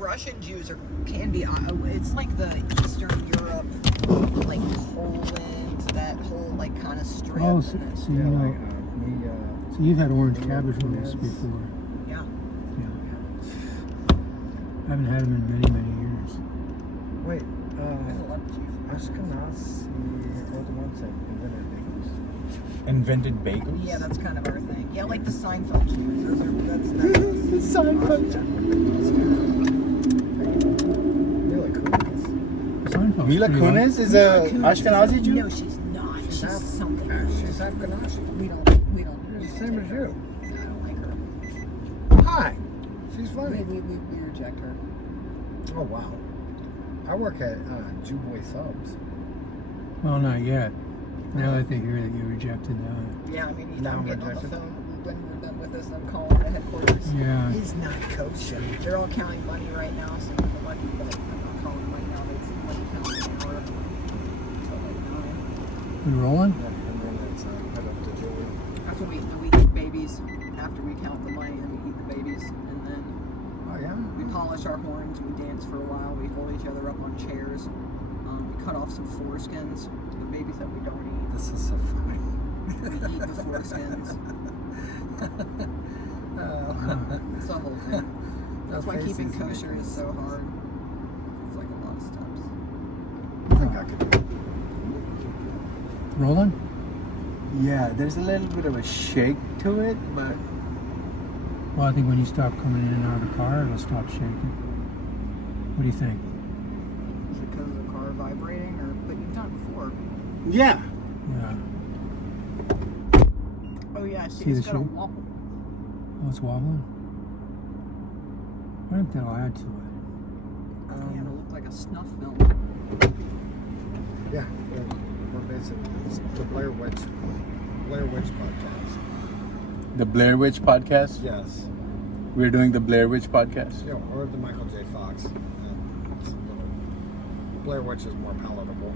Russian Jews can be. It's like the Eastern Europe, like Poland, that whole like kind of strip. Oh, so you know. So you've had orange cabbage rolls before. Yeah. I haven't had them in many, many years. Wait, Ashkenazi are the ones that invented bagels? Invented bagels? Yeah, that's kind of our thing. Yeah, like the Seinfeld Jews. That's Seinfeld. Mila Kunis is a Ashkenazi Jew? No, she's not. She's something. She's Ashkenazi. We don't. Same as you. I don't like her. Hi. She's funny. We reject her. Oh, wow. I work at Jew Boy Subs. Well, not yet. Now that they hear that you rejected that. Yeah, I mean, Now I'm getting on the rejected? phone when we're done with this. I'm calling the headquarters. Yeah. He's not kosher. They're all counting money right now, so the money, but I'm not calling right now. It's like counting an hour until like 9. We rolling? And then it's head up to Julie. That's when we eat babies. After we count the money, then we eat the babies, and then Oh, yeah? we polish our horns. We dance for a while. We hold each other up on chairs. We cut off some foreskins. The babies that we don't eat. This is so funny. We eat the foreskins. It's the whole thing. That's why keeping kosher is so hard. It's like a lot of steps. I think I could do it. Rolling? Yeah, there's a little bit of a shake to it, but Well, I think when you stop coming in and out of the car, it'll stop shaking. What do you think? Is it because of the car vibrating, or but you've done it before? yeah. Yeah. Oh yeah, See it's the got a shape? wobble. Oh, it's wobbling? I think that'll add to it. Yeah, it'll look like a snuff film. Yeah, we're basically it's the Blair Witch podcast. The Blair Witch podcast. Yes. We're doing the Blair Witch podcast. Yeah, or the Michael J. Fox. It's a little, Blair Witch is more palatable.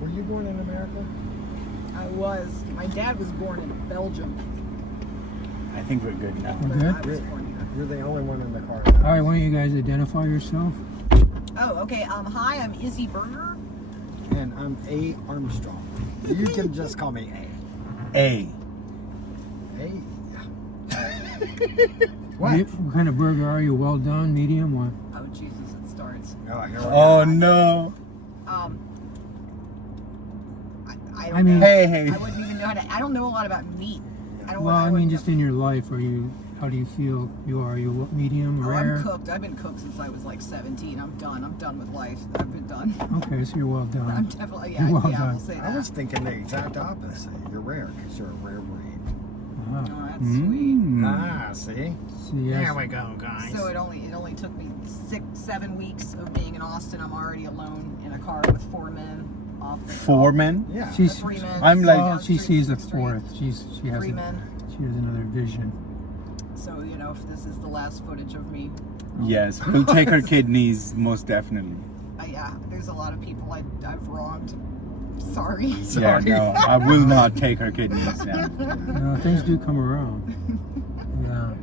Were you born in America? I was. My dad was born in Belgium, I think we're good now. We're but good? I was born here. You're the only one in the car. All right, why don't you guys identify yourself? Oh, okay. Hi, I'm Izzy Berger. And I'm A.Armstrong. You can just call me A. A. A? What kind of burger are you? Well done, medium, what? Oh Jesus, it starts. Oh, here we go. Oh no. I I mean- know. Hey. I wouldn't even know how to. I don't know a lot about meat. Well, I mean, wouldn't just know. in your life, how do you feel you are? Are you medium, Oh, rare? I'm cooked. I've been cooked since I was like 17. I'm done. I'm done with life. I've been done. Okay, so you're well I'm done. definitely, You're well yeah, done. we'll say that. I was thinking the exact opposite. You're rare because you're a rare breed. Wow. Oh, that's sweet. Ah, see? See, yes. There we go, guys. So it only took me 6-7 weeks of being in Austin. I'm already alone in a car with 4 men off the 4 men. Yeah. She's, 3 men. I'm like- well, she sees the Street. fourth. She has 3 men. She has another vision. So if this is the last footage of me, Yes, we'll take her kidneys most definitely. yeah, there's a lot of people I've wronged. Sorry. Yeah, no, I will not take her kidneys. Yeah. Things do come around. Yeah,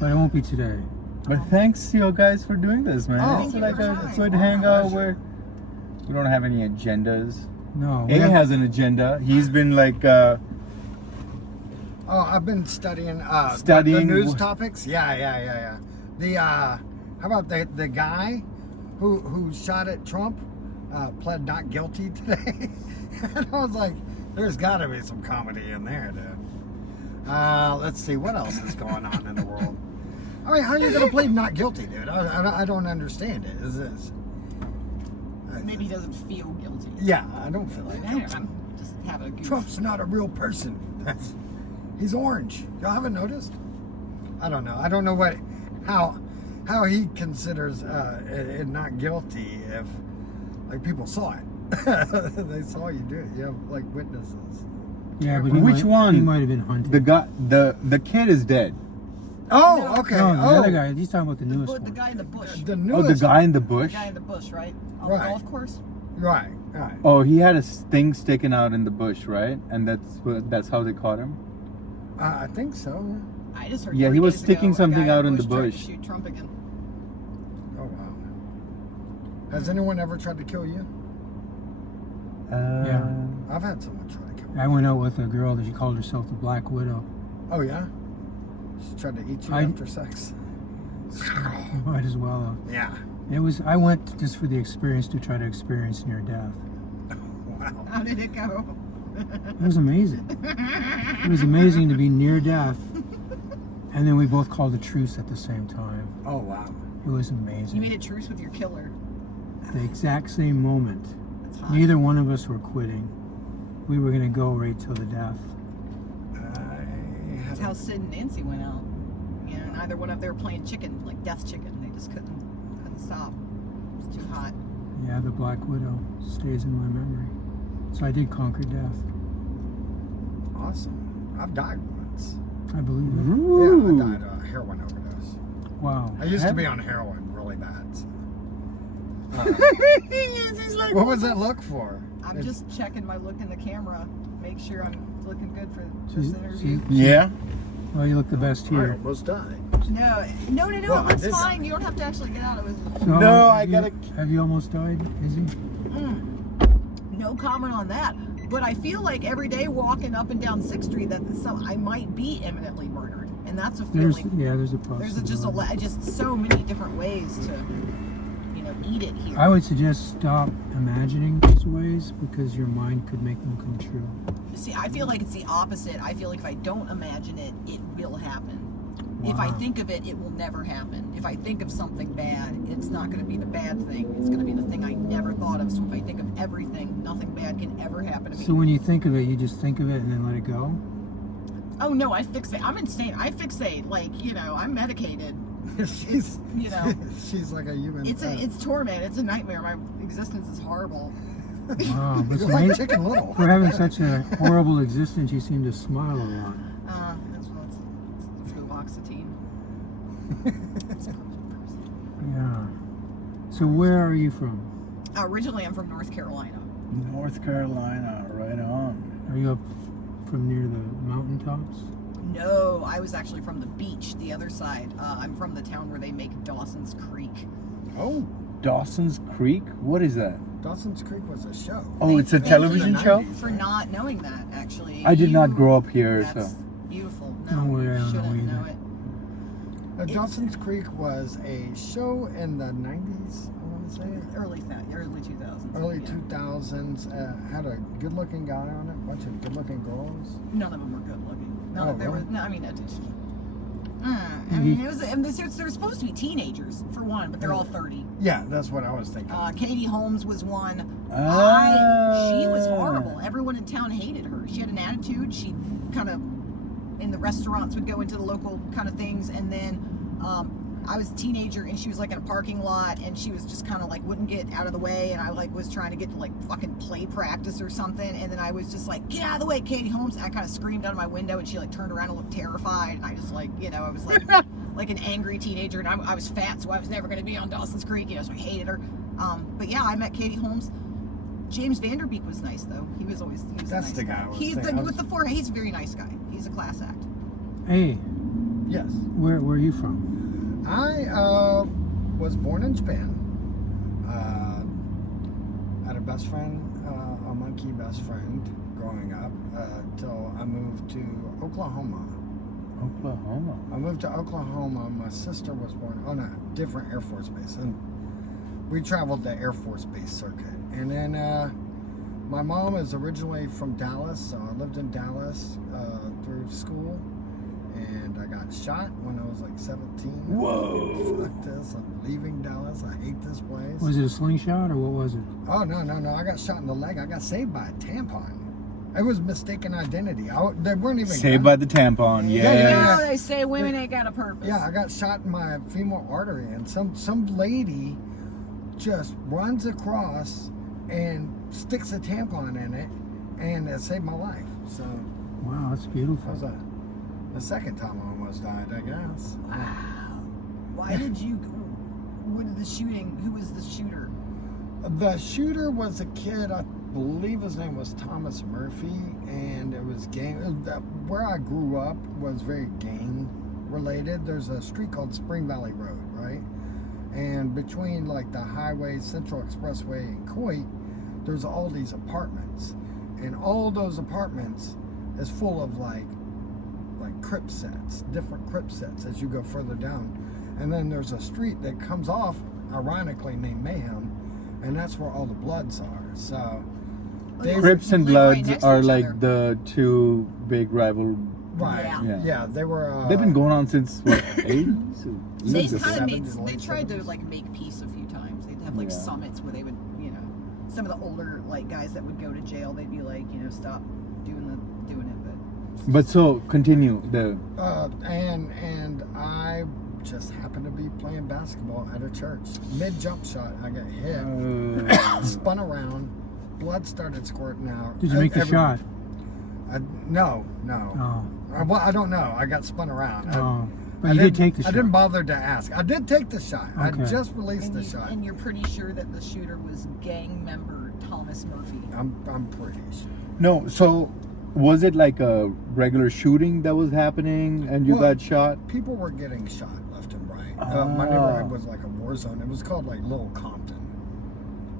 but it won't be today. But thanks to you guys for doing this, man. Oh, It's thank you like for a trying. good hangout where we don't have any agendas. No, A has an agenda. He's been like, Oh, I've been studying the Studying news what? topics. Yeah. The how about the guy who shot at Trump pled not guilty today? And I was like, there's got to be some comedy in there, dude. Let's see what else is going on in the world. I mean, how are you gonna plead not guilty, dude? I don't understand it. Is this? Maybe he doesn't feel guilty. Yeah, I don't feel like I'm guilty. just having a goof. Trump's not a real person. He's orange. Y'all haven't noticed? I don't know. I don't know how he considers it not guilty if like people saw it. They saw you do it. You have like witnesses. Yeah, but Which one? He might have been hunted. the guy, the kid is dead. Oh, okay. No, the oh, other guy. He's talking about the newest The one. guy in the bush. the Oh, the newest. guy in the The bush. guy in the bush, right? On Right. the golf course? Right. Oh, he had a thing sticking out in the bush, right? And that's how they caught him. I think so. I just heard. Yeah, 3 he was days sticking ago, a something guy out in the tried to bush. Shoot Trump again. Oh wow. Has anyone ever tried to kill you? Yeah. I've had someone try to kill me. I went out with a girl that she called herself the Black Widow. Oh yeah. She tried to eat you I- after sex. Might as well. Yeah. It was. I went just for the experience to try to experience near death. Wow. How did it go? It was amazing. It was amazing to be near death, and then we both called a truce at the same time. Oh wow. It was You amazing. made a truce with your killer. The exact same moment. That's hot. Neither one of us were quitting. We were gonna go right till the death. That's how Sid and Nancy went out. You know, neither one of them were playing chicken, like death chicken. They just couldn't stop. It was too hot. Yeah, the Black Widow stays in my memory. So I did conquer death. Awesome. I've died once. I believe it. Yeah, I died of a heroin overdose. Wow. I used to be on heroin really bad. So. He's like, What was that look for? I'm just checking my look in the camera, make sure I'm looking good for She's- this interview. Yeah. Well, you look the best I here. almost died. No, Well, it I looks did- fine. You don't have to actually get out. It was So, No, I have you- gotta- Have you almost died, Izzy? no comment on that. But I feel like every day walking up and down 6th Street that I might be imminently murdered, and that's a There's feeling. there's a possibility. There's just so many different ways to, eat it here. I would suggest stop imagining those ways because your mind could make them come true. See, I feel like it's the opposite. I feel like if I don't imagine it, it will happen. If I Wow. think of it, it will never happen. If I think of something bad, it's not going to be the bad thing. It's going to be the thing I never thought of. So if I think of everything, nothing bad can ever happen to me. So when you think of it, you just think of it and then let it go? Oh no, I fixate. I'm insane. I fixate. Like, I'm medicated. she's, you she's like a human. It's torment. It's a nightmare. My existence is horrible. Wow, but You're like Chicken Little. for having such a horrible existence, you seem to smile a lot. That's fluoxetine. Yeah. So where are you from? Originally, I'm from North Carolina. North Carolina, right on. Are you up from near the mountaintops? No, I was actually from the beach, the other side. I'm from the town where they make Dawson's Creek. Oh, Dawson's Creek? What is that? Dawson's Creek was a show. Oh, it's a Thank television you show? For not knowing that, actually. I did not grow up here, That's so. beautiful. No, No, I you don't know shouldn't know either. it. Dawson's Creek was a show in the 90s, I want to say. Early 2000s. Early yeah. 2000s. Had a good-looking guy on it, bunch of good-looking girls. None of them were good looking. Oh, There really? was, no, I mean, it was. And they're supposed to be teenagers for one, but they're all 30. Yeah, that's what I was thinking. Katie Holmes was one. Ah. She was horrible. Everyone in town hated her. She had an attitude. She kind of, in the restaurants, would go into the local kind of things. And then I was a teenager, and she was like in a parking lot, and she was just kind of like wouldn't get out of the way. And I like was trying to get to like fucking play practice or something. And then I was just like, get out of the way, Katie Holmes. And I kind of screamed out of my window, and she like turned around and looked terrified. And I just like, I was like, like an angry teenager. And I was fat, so I was never going to be on Dawson's Creek, so I hated her. But yeah, I met Katie Holmes. James Vanderbeek was nice though. He was a That's nice the guy I was thinking. with the forehead. He's a very nice guy. He's a class act. Hey, Yes. where are you from? I was born in Japan. Had a best friend, a monkey best friend growing up, till I moved to Oklahoma. Oklahoma. I moved to Oklahoma. My sister was born on a different Air Force base, and we traveled the Air Force base circuit. And then my mom is originally from Dallas, so I lived in Dallas through school. And I got shot when I was like 17. Whoa. Fuck this. I'm leaving Dallas. I hate this place. Was it a slingshot or what was it? Oh, no. I got shot in the leg. I got saved by a tampon. It was mistaken identity. They weren't even... Saved by the tampon, Yeah, yes. yeah. They say women ain't got a purpose. Yeah, I got shot in my femoral artery, and some lady just runs across and sticks a tampon in it, and it saved my life. So Wow, that's that beautiful. was the second time I almost died, I guess. Wow. Why did you? What did the shooting? Who was the shooter? The shooter was a kid, I believe his name was Thomas Murphy, and it was gang. where I grew up was very gang related. There's a street called Spring Valley Road, right? And between like the highway, Central Expressway, and Coit, there's all these apartments, and all those apartments is full of like crip sets, different crip sets as you go further down. And then there's a street that comes off, ironically named Mayhem, and that's where all the Bloods are. So Crips and live right Bloods next to are each like other. the two big rival. right, Yeah. yeah, they were. They've been going on since what, 80s? They Years kind ago. of made. 70s, They late tried to 70s. like make peace a few times. They'd have like Yeah. summits where they would, you know, some of the older like guys that would go to jail. They'd be like, you know, stop doing it. But so continue the. And I just happened to be playing basketball at a church. Mid jump shot, I got hit, spun around, blood started squirting out. Did you make the shot? No. Oh. Well, I don't know. I got spun around. Oh. But I you did didn't- take the shot. I didn't bother to ask. I did take the shot. Okay. I just released the shot. And you're pretty sure that the shooter was gang member Thomas Murphy. I'm pretty sure. No, so was it like a regular shooting that was happening and you Well, got shot? People were getting shot left and right. Oh. My neighborhood was like a war zone. It was called like Little Compton.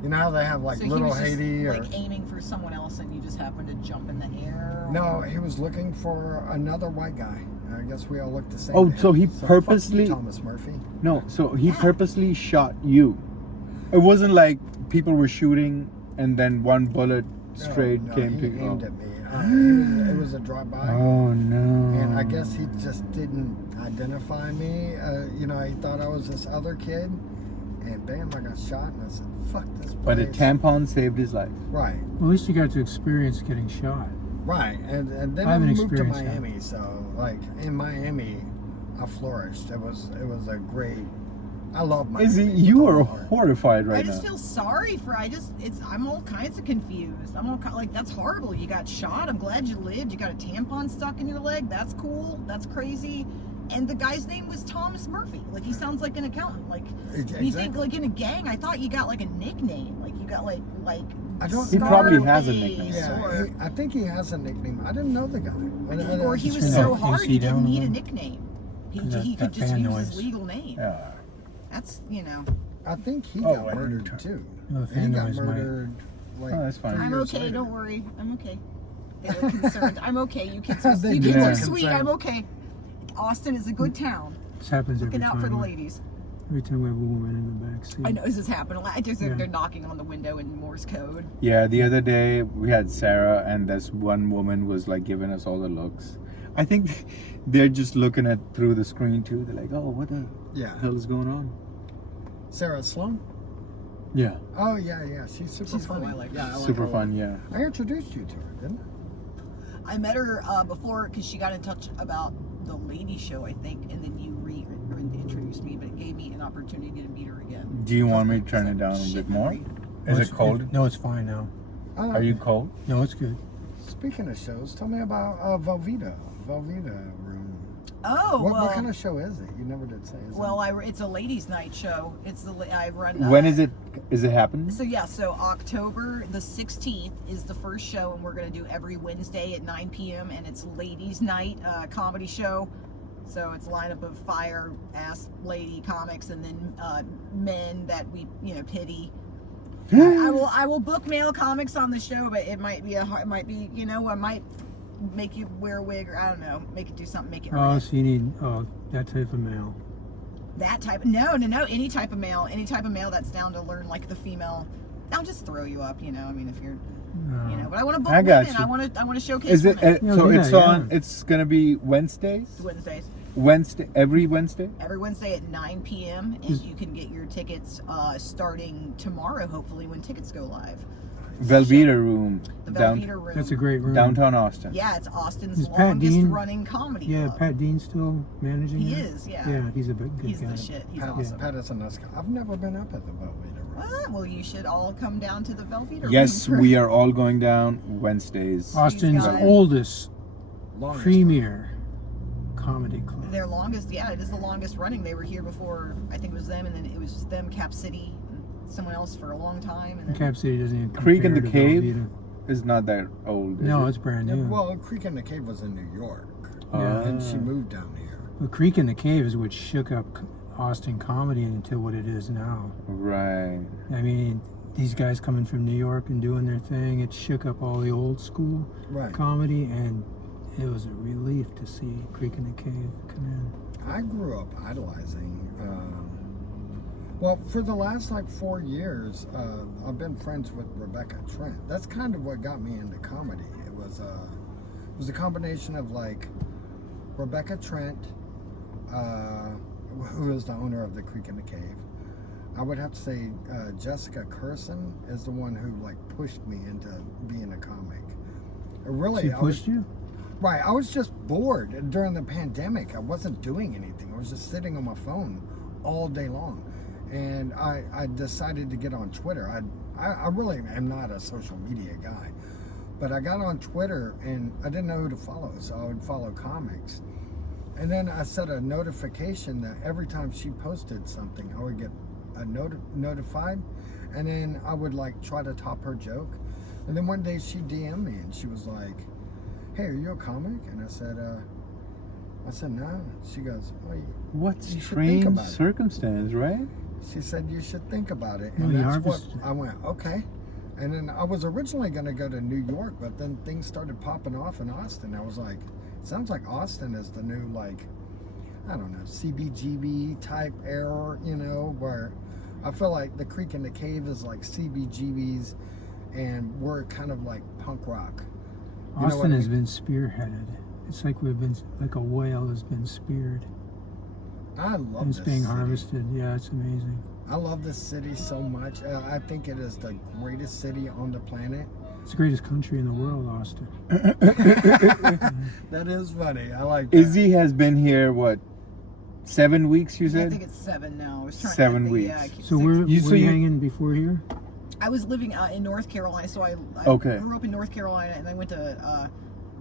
You know how they have like So Little he was Haiti just, or like aiming for someone else, and you just happened to jump in the air. no? He was looking for another white guy. I guess we all look the same. Oh, to him. so he fuck you, purposely- Thomas Murphy. No, so he Yeah. purposely shot you. It wasn't like people were shooting and then one bullet straight No, came he to aimed oh. at me. It was a drive-by. Oh no. And I guess he just didn't identify me. You know, he thought I was this other kid. And bam, I got shot. And I said, fuck this place. But a tampon saved his life. Right, Well, at least you got to experience getting shot. right. And then I I haven't moved to experienced that. Miami. So, like, in Miami, I flourished. It was a great... I love Miami. Izzy, with you all are my heart. horrified I right just now. feel sorry for. I'm all kinds of confused. I'm all like, that's horrible. You got shot. I'm glad you lived. You got a tampon stuck in your leg. That's cool. That's crazy. And the guy's name was Thomas Murphy. Like, he sounds like an accountant. Like, you think like in a gang? I thought you got like a nickname. Like you got like. I don't- He probably has a Scarface nickname. Yeah, Or, I think he has a nickname. I didn't know the guy. or he was Turn so that hard AC he down didn't a need a little. nickname. He That could just fan use noise. his legal name. Yeah. That's, you know. I think he Oh, got I didn't murdered turn- too. No, the He fan got noise might- murdered. Like, Oh, that's fine. 3 I'm years okay. later. Don't worry. I'm okay. They look concerned. I'm okay. You kids, They you do kids look are sweet. concerned. I'm okay. Austin is a good town. This happens every Looking out time. for the ladies. Every time we have a woman in the back seat. I know this is happening. Yeah. They're knocking on the window in Morse code. Yeah, the other day we had Sarah, and this one woman was like giving us all the looks. I think they're just looking at through the screen too. They're like, "Oh, what the Yeah. hell is going on?" Sarah Sloan? Yeah, Oh, yeah. She's super She's funny. cool. I like her. Yeah, I like super her a lot. fun. Yeah. I introduced you to her, didn't I met her before because she got in touch about the lady show, I think, and then you reintroduced me, but it gave me an opportunity to meet her again. Do you want me to turn it down a Shit bit more? memory. Is it cold? No, it's fine now. I? Are you cold? No, it's good. Speaking of shows, tell me about Velveeta room. Oh, What well, kind of show is it? You never did say. Is well, it? it's a ladies' night show. I run. When is it? Is it happening? So yeah, so October the 16th is the first show, and we're gonna do every Wednesday at 9 p.m. and it's ladies' night comedy show. So it's a lineup of fire ass lady comics, and then men that we pity. I will book male comics on the show, but it might be I might make you wear a wig, or I don't know, make it do something, make it Oh, red. so you need that type of male. That type. No, any type of male that's down to learn like the female. I'll just throw you up, I mean, if you're, but I want to book I got women. you. I want to showcase Is it? women. Yeah, So do it's that, on. yeah. It's gonna be Wednesdays. Wednesdays. Every Wednesday. Every Wednesday at 9 p.m. and you can get your tickets starting tomorrow, hopefully, when tickets go live. Velveeta Room. The Velveeta Room. That's a great room. Downtown Austin. Yeah, it's Austin's Is Pat longest Dean- running comedy Yeah, club. Pat Dean's still managing He it? is, yeah. Yeah, he's a good He's guy. the shit. He's Pat, awesome. Pat is a nice guy. I've never been up at the Velveeta room. Well, you should all come down to the Velveeta Yes, Room. we are all going down Wednesdays. Austin's He's got- oldest Longest premier comedy club. Their longest, yeah, it is the longest running. They were here before, I think it was them, and then it was them, Cap City, and someone else for a long time. And then, Cap City doesn't even Creek and compare the to Cave? Velveeta. is not that old. Is No, it? it's brand Yeah, new. well, Creek in the Cave was in New York, Yeah. and she moved down here. The Creek in the Cave is what shook up Austin comedy into what it is now. Right. I mean, these guys coming from New York and doing their thing, it shook up all the old school Right. comedy, and it was a relief to see Creek in the Cave come in. I grew up idolizing. Well, for the last like 4 years, I've been friends with Rebecca Trent. That's kind of what got me into comedy. It was a combination of like Rebecca Trent, who is the owner of the Creek in the Cave. I would have to say Jessica Curson is the one who like pushed me into being a comic. Really, She pushed you? Right, I was just bored during the pandemic. I wasn't doing anything. I was just sitting on my phone all day long. And I decided to get on Twitter. I really am not a social media guy. But I got on Twitter and I didn't know who to follow, so I would follow comics. And then I set a notification that every time she posted something, I would get notified. And then I would like try to top her joke. And then one day she DM'd me and she was like, "Hey, are you a comic?" And I said, no. She goes, "Oh, What You should think strange about it." circumstance, right? she said, "You should think about it." Well, And he that's what harvested. I went, okay. And then I was originally going to go to New York, but then things started popping off in Austin. I was like, sounds like Austin is the new, like, I don't know, CBGB type era, you know, where I feel like the Creek in the Cave is like CBGBs and we're kind of like punk rock. You know what Austin I has mean? been spearheaded. It's like we've been, like a whale has been speared. I love And it's this being city. harvested. Yeah, it's amazing. I love this city so much. I think it is the greatest city on the planet. It's the greatest country in the world, Austin. That is funny. I like that. Izzy has been here, what, 7 weeks, you I said? think it's 7 now. I was trying 7 to weeks. Yeah, I keep So six. where You- were so you you- hanging before here? I was living in North Carolina, so I Okay. grew up in North Carolina, and I went to.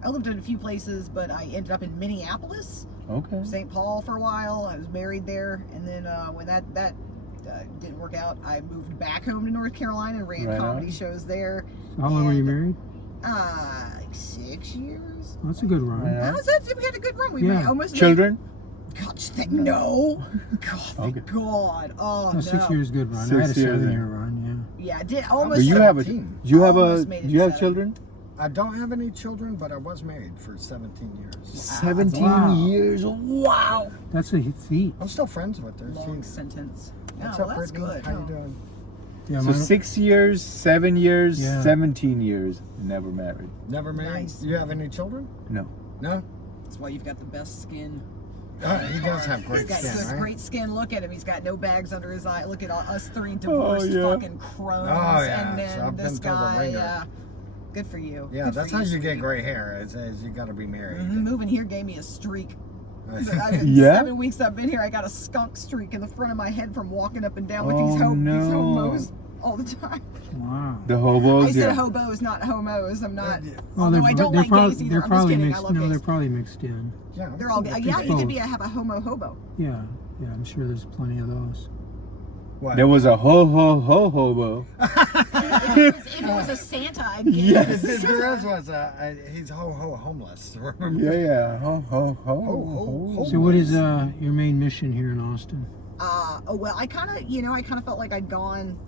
I lived in a few places, but I ended up in Minneapolis, Okay. St. Paul for a while. I was married there, and then when that didn't work out, I moved back home to North Carolina and ran Right comedy on. shows there. How long were you And, married? Like 6 years. Well, that's a good run. Right on. That was it. We had a good run. We Yeah. made almost Children? God, no. God, thank Okay. God. Oh, No, 6 years good run. I 6 had a years, 7-year yeah. run, Yeah, I did But almost. you have a, 17. you have a, Almost made it do you have 7. children? I don't have any children, but I was married for 17 years. 17 Wow. years. Wow. That's a feat. I'm still friends with her. long sentence. What's Oh, up, well, that's Brittany? good. How Oh. you doing? Yeah, So mine- 6 years, 7 years, Yeah. 17 years, never married. Never married? Nice. Do you have any children? No. No? That's why you've got the best skin. He does have He's great got skin, good, right? great skin. Look at him. He's got no bags under his eye. Look at all, us three divorced yeah. fucking crones. Oh, yeah. And So then I've been this through the guy. ringer. Good for you. Yeah, Good that's for how you get Steve. gray hair. Is you got to be married. Moving here gave me a streak. I've been Yeah? 7 weeks I've been here. I got a skunk streak in the front of my head from walking up and down with Oh, these no. hobos all the time. Wow. The hobos, I said yeah. hobos, not homos. I'm not. Well, Although I don't like gays either. they're I'm just probably kidding. I mixed. love No, gays. they're probably mixed in. Yeah, They're all. cool. Yeah, you both. could have a homo hobo. Yeah, yeah. I'm sure there's plenty of those. What? There was a hobo. If it was a Santa, I'd get Yes. it. There was he's homeless. Remember? Yeah, yeah. ho. So, what is your main mission here in Austin? Oh well, I kind of felt like I'd gone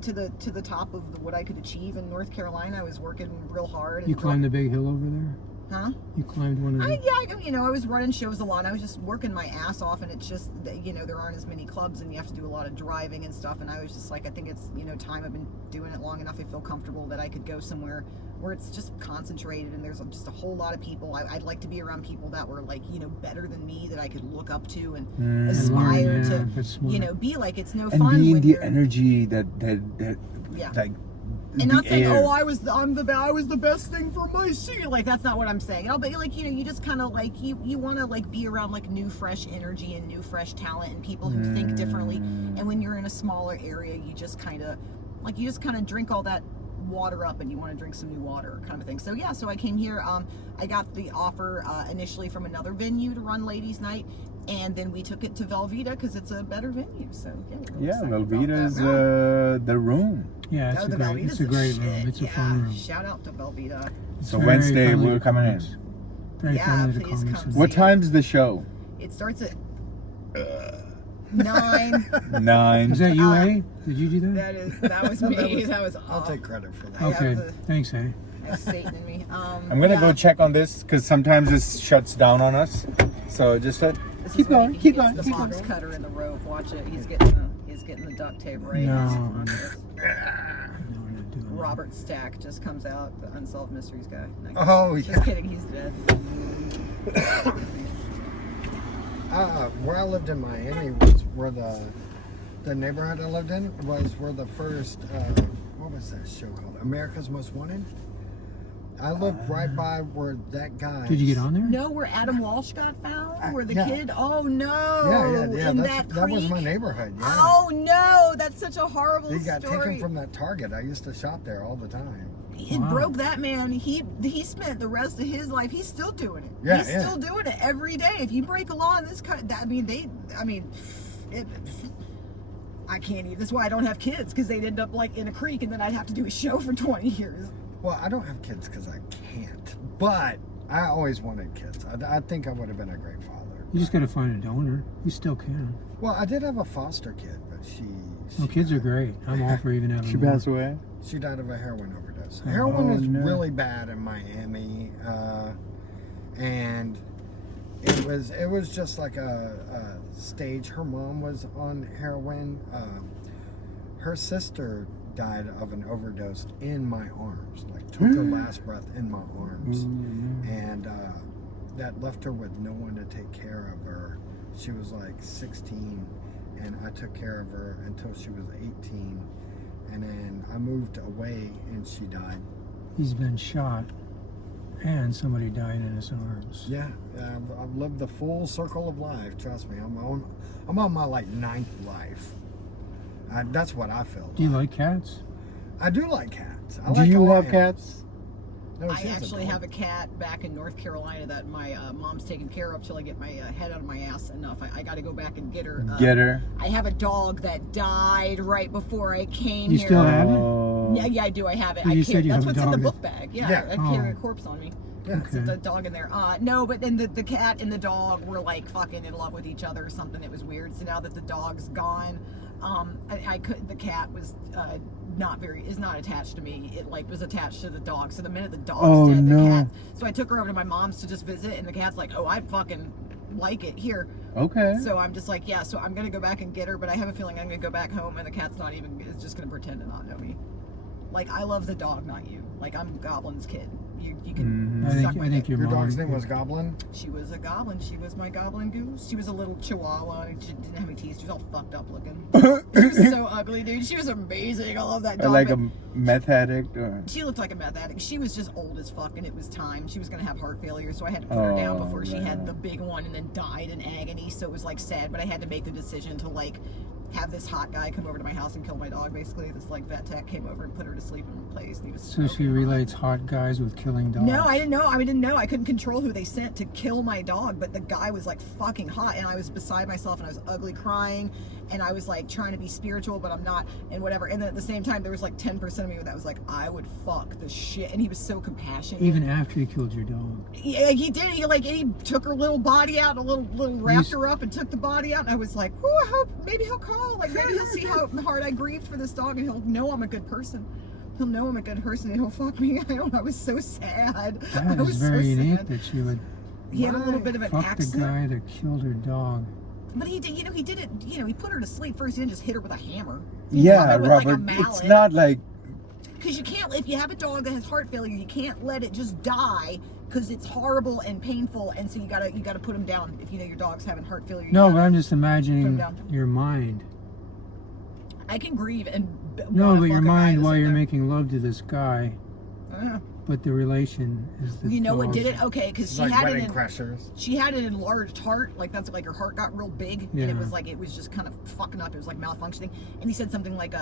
to the top of what I could achieve in North Carolina. I was working real hard. And You climbed the big hill over there? Huh? You climbed one of the... I was running shows a lot. I was just working my ass off, and it's just that, there aren't as many clubs, and you have to do a lot of driving and stuff. And I was just like, I think it's time. I've been doing it long enough. I feel comfortable that I could go somewhere where it's just concentrated, and there's just a whole lot of people. I'd like to be around people that were like better than me, that I could look up to and aspire yeah, to that's smart. be like. It's no And fun being when the you're, energy that Yeah. like and the not saying, air. oh, I was the best thing for my city. Like, that's not what I'm saying. But like, you just kind of like you want to like be around like new fresh energy and new fresh talent and people who think differently. And when you're in a smaller area, you just kind of drink all that water up and you want to drink some new water kind of thing. So yeah, so I came here. I got the offer initially from another venue to run ladies' night, and then we took it to Velveeta because it's a better venue. So yeah, Velveeta's the room. Yeah, it's a great room. It's a fun room. Shout out to Velveeta. It's So very Wednesday friendly we're to coming in. comics. Very Yeah, friendly to please comics. come What see time's the show? It starts at 9. 9. Is that you, A? Did you do that? That was me. That was I'll awful. take credit for that. I Okay, have thanks, A. There's Satan in me. I'm gonna yeah. go check on this because sometimes this shuts down on us. So just This keep is when going, he keep gets going, The keep box going. cutter and the rope. Watch it. He's getting the duct tape right. No. On this. No, we're not doing that. Robert Stack just comes out, the Unsolved Mysteries guy. Oh, yeah. Just kidding, he's dead. Where I lived in Miami was where the neighborhood I lived in was where the first what was that show called? America's Most Wanted. I lived right by where that guy. Did you get on there? No, where Adam Walsh got found? Where the yeah. kid? Oh no! Yeah. In That was my neighborhood. Yeah. Oh no! That's such a horrible He got story. taken from that Target. I used to shop there all the time. It Wow. broke that man. He spent the rest of his life. He's still doing it. Yeah, he's yeah. still doing it every day. If you break a law in this country, I can't even. That's why I don't have kids, because they'd end up like in a creek, and then I'd have to do a show for 20 years. Well, I don't have kids because I can't, but I always wanted kids. I think I would have been a great father. You just got to find a donor. You still can. Well, I did have a foster kid, but she No, kids are great. I'm all for even having She more. passed away. She died of a heroin overdose. Oh, Heroin is no. really bad in Miami, and it was just like a stage. Her mom was on heroin. Her sister died of an overdose in my arms. Like took her last breath in my arms, and that left her with no one to take care of her. She was like 16, and I took care of her until she was 18. And then I moved away and she died. He's been shot, and somebody died in his arms. Yeah, I've lived the full circle of life. Trust me, I'm on my like 9th life. That's what I feel. Do you like cats? I do like cats. I Do like you all have animals. cats? No, I she has a actually dog. have a cat back in North Carolina that my mom's taking care of till I get my head out of my ass enough. I got to go back and get her. Get her. I have a dog that died right before I came You here. still have it? Oh. Yeah, I do. I have it. You I said carry, you that's have a what's in the dog book that- bag. Yeah, Yeah. I carry a Oh. corpse on me. Yeah. It's the dog in there. No, but then the cat and the dog were like fucking in love with each other or something. It was weird. So now that the dog's gone, I could. The cat was is not attached to me. It like was attached to the dog. So the minute the dog's Oh, dead, no. the cat. So I took her over to my mom's to just visit, and the cat's like, "Oh, I fucking like it here." Okay. So I'm just like, yeah. So I'm gonna go back and get her, but I have a feeling I'm gonna go back home, and the cat's not even. Is just gonna pretend to not know me. Like I love the dog, not you. Like I'm Goblin's kid. You can I suck think, my I think dick. your Your mom. dog's name was Goblin. She was a goblin. She was my goblin goose. She was a little chihuahua. And she didn't have any teeth. She was all fucked up looking. She was so ugly, dude. She was amazing. I love that dog. Like but a meth addict or she looked like a meth addict. She was just old as fuck, and it was time. She was gonna have heart failure, so I had to put her down Oh, before she had man. the big one, and then died in agony. So it was like sad, but I had to make the decision to like have this hot guy come over to my house and kill my dog. Basically, this like vet tech came over and put her to sleep in place. And he was So she smoking hot. relates hot guys with killing dogs. No, I didn't know. I didn't know. I couldn't control who they sent to kill my dog, but the guy was like fucking hot, and I was beside myself, and I was ugly crying, and I was like trying to be spiritual, but I'm not, and whatever. And then at the same time, there was like 10% of me that was like, I would fuck the shit. And he was so compassionate. Even after he killed your dog. Yeah, he did. He took her little body out, a little wrapped her up, and took the body out. And I was like, "Ooh, I hope maybe he'll call. Like maybe he'll see how hard I grieved for this dog, and he'll know I'm a good person. He'll know I'm a good person, and he'll fuck me." I was so sad. I That is was very so unique sad. that she would He had a little bit of an fuck the accident, guy that killed her dog. but he did. He did it. He put her to sleep first. He didn't just hit her with a hammer. yeah, with, like, a Robert. mallet. It's not like Because you can't, if you have a dog that has heart failure, you can't let it just die because it's horrible and painful, and so you gotta put him down. If you know your dog's having heart failure, you No, but gotta- I'm just imagining down. your mind. I can grieve and No, wanna but your fuck a guy mind that's while in you're there. making love to this guy, but the relation is the You know what dog's- did it? Okay, because It's she like had it wedding in. crashers. She had an enlarged heart, like that's like her heart got real big, and Yeah. it was just kind of fucking up. It was like malfunctioning, and he said something like,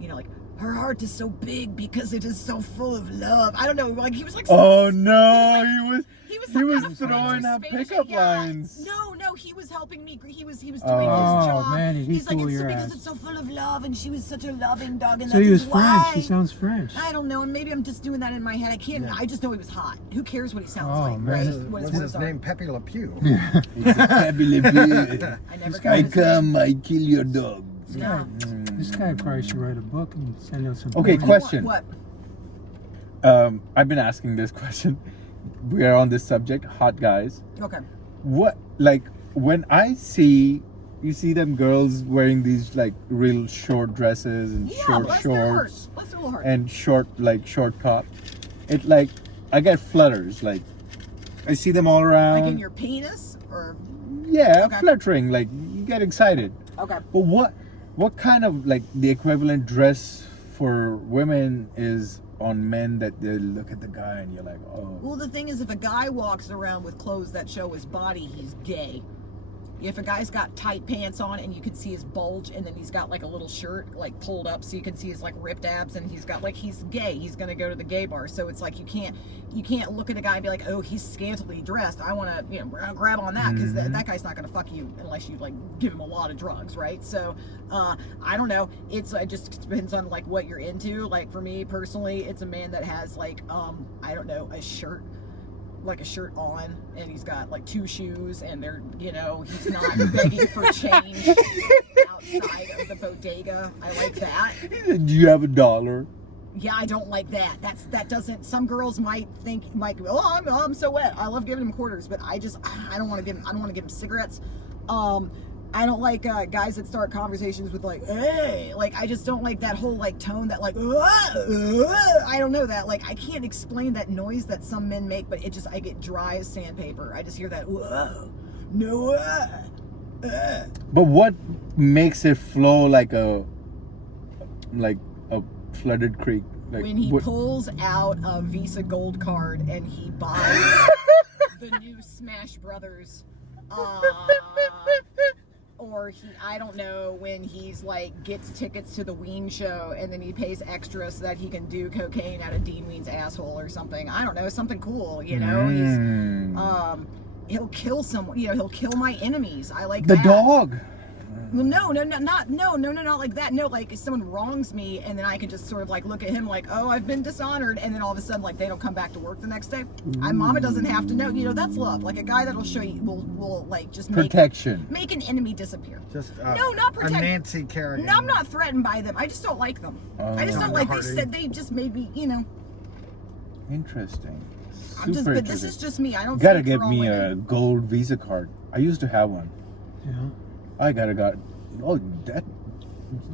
like her heart is so big because it is so full of love. I don't know, like he was like. Oh no, he was some kind of throwing French or out Spanish- pickup yeah. lines. No, he was helping me. He was doing his Oh, job. man, did he He's like, fool it's your because ass? it's so full of love, and she was such a loving dog, and So that's he was his French. wife. He sounds French. I don't know, and maybe I'm just doing that in my head. I can't. Yeah. I just know he was hot. Who cares what he sounds Oh, like? man. Right? Was What Was his his words are. name Pepe Le Pew? I never got his name. I kill your dog. Yeah. This guy probably should write a book and send out some. Okay, porn. question. What? I've been asking this question. We are on this subject, hot guys. Okay. What, like, when I see, you see them girls wearing these like real short dresses and Yeah, short bless their heart. shorts Bless their little heart. and short top. It like, I get flutters. Like, I see them all around. Like in your penis, or Yeah, Okay. fluttering. Like, you get excited. okay. But what kind of like the equivalent dress for women is on men that they look at the guy and you're like, oh. Well, the thing is, if a guy walks around with clothes that show his body, he's gay. If a guy's got tight pants on and you can see his bulge, and then he's got like a little shirt like pulled up so you can see his like ripped abs, and he's got like, he's gay. He's gonna go to the gay bar. So it's like you can't look at a guy and be like, oh, he's scantily dressed. I want to grab on that, because that guy's not gonna fuck you unless you like give him a lot of drugs, right? So I don't know. It just depends on like what you're into. Like for me personally, it's a man that has like I don't know, a shirt on, and he's got like 2 shoes, and they're, he's not begging for change outside of the bodega. I like that. Do you have $1? Yeah, I don't like that. That doesn't. Some girls might oh, I'm so wet. I love giving him quarters, but I don't want to give him cigarettes. I don't like guys that start conversations with like, hey, like I just don't like that whole like tone that like, I don't know that, like I can't explain that noise that some men make, but I get dry as sandpaper. I just hear that, But what makes it flow like a flooded creek? Like when he what- pulls out a Visa Gold card and he buys the new Smash Brothers, or I don't know, when he's like gets tickets to the Ween show and then he pays extra so that he can do cocaine out of Dean Ween's asshole or something. I don't know, something cool, He's he'll kill someone, he'll kill my enemies. I like the that. dog. Well, not like that. No, like if someone wrongs me and then I can just sort of like look at him like, oh, I've been dishonored, and then all of a sudden like they don't come back to work the next day. Mama doesn't have to know. That's love. Like a guy that'll show you will like just Protection. make an enemy disappear. Just No, not a protect. Nancy Kerrigan. No, I'm not threatened by them. I just don't like them. I just Oh. don't like. They Hardy. said they just made me. Interesting. I'm just. Super But this interesting. is just me. I don't. Gotta speak get for all me women. a gold Visa card. I used to have one. Yeah. I got. Oh, that.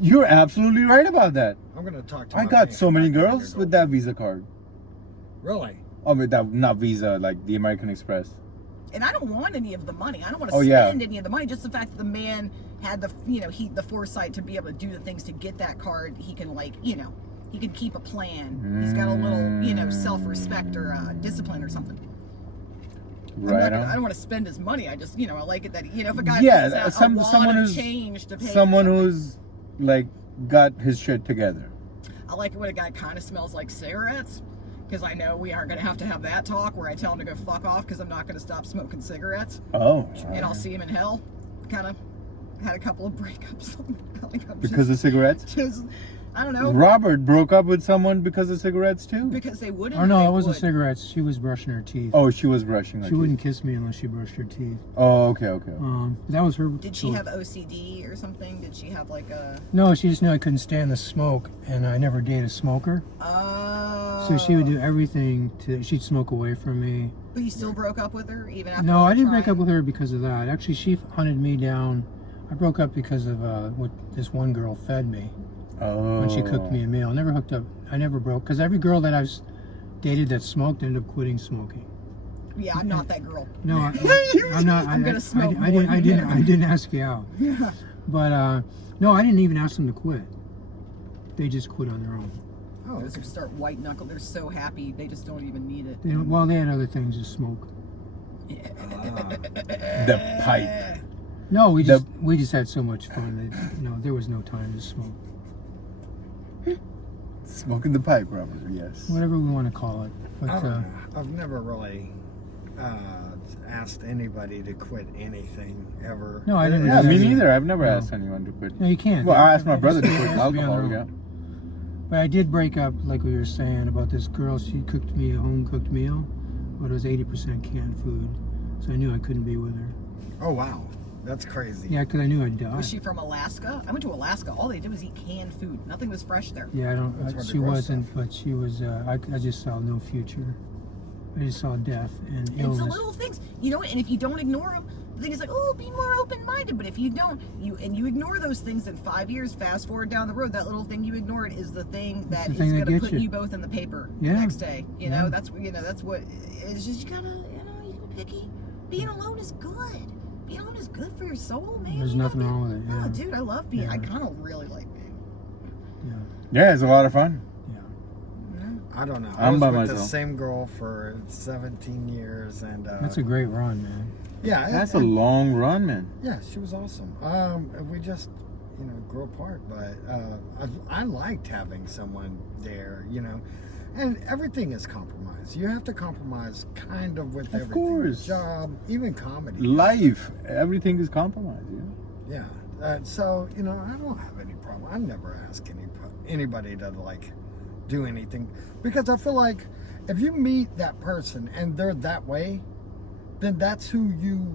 You're absolutely right about that. I'm gonna talk to. I my got man so many about girls getting with that Visa card. Really? Oh, with that, not Visa, like the American Express. And I don't want any of the money. I don't want to Oh, yeah. spend any of the money. Just the fact that the man had the foresight to be able to do the things to get that card. He can he can keep a plan. He's got a little, self-respect or discipline or something. Right I on. don't want to spend his money. I just, I like it that, if a guy Yeah, pulls out someone a wad of who's- change to pay for Someone something. who's like got his shit together. I like it when a guy kind of smells like cigarettes, because I know we aren't going to have that talk where I tell him to go fuck off because I'm not going to stop smoking cigarettes. Oh. And I'll see him in hell. Kind of had a couple of breakups. Because of cigarettes? just, I don't know. Robert broke up with someone because of cigarettes too? Because they wouldn't. Oh no, they it wasn't would. cigarettes. She was brushing her teeth. Oh, she was brushing her She wouldn't kiss me unless she brushed her teeth. Oh, okay. That was her. Did she choice. have OCD or something? Did she have like a? No, she just knew I couldn't stand the smoke, and I never dated a smoker. Oh. So she would do everything she'd smoke away from me. But you still broke up with her even after? No, all I the didn't break trying? up with her because of that. Actually, she hunted me down. I broke up because of what this one girl fed me Oh. when she cooked me a meal. I never hooked up. I never broke, because every girl that I've dated that smoked ended up quitting smoking. Yeah, I'm not that girl. No, I'm not. I'm gonna smoke I more didn't. than I didn't ask you out. Yeah. But no, I didn't even ask them to quit. They just quit on their own. Oh, Those who start white knuckle, they're so happy they just don't even need it. They don't, well, they had other things to smoke. The pipe. No, we just had so much fun that there was no time to smoke. Smoking the pipe, Robert. Yes. whatever we want to call it. But I've never really asked anybody to quit anything ever. No, I never Yeah, me Yeah. neither. I've never No. asked anyone to quit. no, you can't. Well, I asked my They brother to just- quit they has to be on alcohol. their Yeah. own. But I did break up, like we were saying, about this girl. She cooked me a home cooked meal, but it was 80% canned food, so I knew I couldn't be with her. Oh wow, that's crazy. Yeah, because I knew I'd die. Was she from Alaska? I went to Alaska. All they did was eat canned food. Nothing was fresh there. Yeah, I don't. That's what the She gross wasn't, stuff. but she was. I just saw no future. I just saw death and It's the illness. little things, you know. And if you don't ignore them, the thing is like, oh, be more open-minded. But if you don't, you ignore those things in 5 years. Fast forward down the road, that little thing you ignored is the thing It's that the is thing going that to gets put you. you both in the paper Yeah. the next day. You know, Yeah. that's what. It's just you gotta, you gotta be picky. Being alone is good. Being alone is good for your soul, man. There's You gotta nothing be- wrong with it, yeah. Oh, dude, I love being. I Yeah. kind of really like being. Yeah, Yeah, it's a lot of fun. yeah. I don't know. I'm I was by with the myself. same girl for 17 years, and That's a great run, man. yeah, That's a long run, man. yeah. She was awesome. We just, grew apart, but I liked having someone there, and everything is compromise. You have to compromise kind of with Of everything. course. Job, even comedy. Life, everything is compromised. Yeah. Yeah. So I don't have any problem. I never ask anybody to do anything, because I feel like if you meet that person and they're that way, then that's who you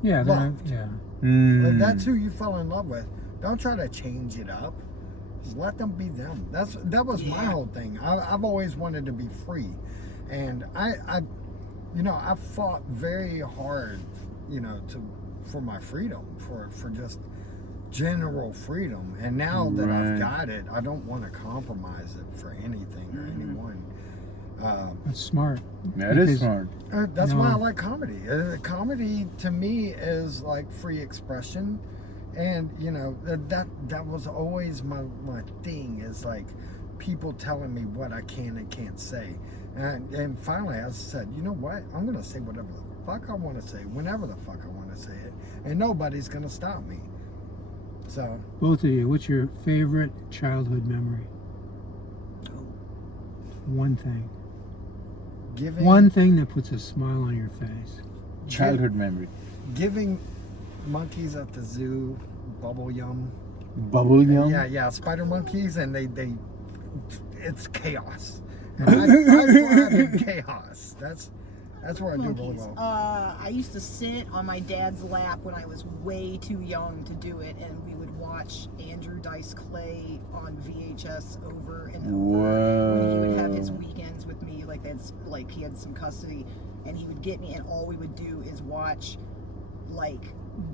Yeah, loved. yeah. Mm. That's who you fell in love with. Don't try to change it up. Just let them be them. That was my whole thing. I've always wanted to be free, and I fought very hard, for my freedom, for just general freedom. And now that I've Right. got it, I don't want to compromise it for anything or anyone. That's smart. That is Because- smart. That's why I No. like comedy. Comedy to me is like free expression, and that was always my thing, is like people telling me what I can and can't say, and finally I said, you know what, I'm gonna say whatever the fuck I want to say, whenever the fuck I want to say it, and nobody's gonna stop me. So Both of you, what's your favorite childhood memory? One thing. One thing that puts a smile on your face. Childhood memory. giving monkeys at the zoo bubble yum. Bubble gum. Yeah, spider monkeys, and they it's chaos. And I thrive in chaos. That's where I do really Monkeys. well. I used to sit on my dad's lap when I was way too young to do it, and we would watch Andrew Dice Clay on VHS over and over. When he would have his Whoa. weekends with me, he had some custody, and he would get me, and all we would do is watch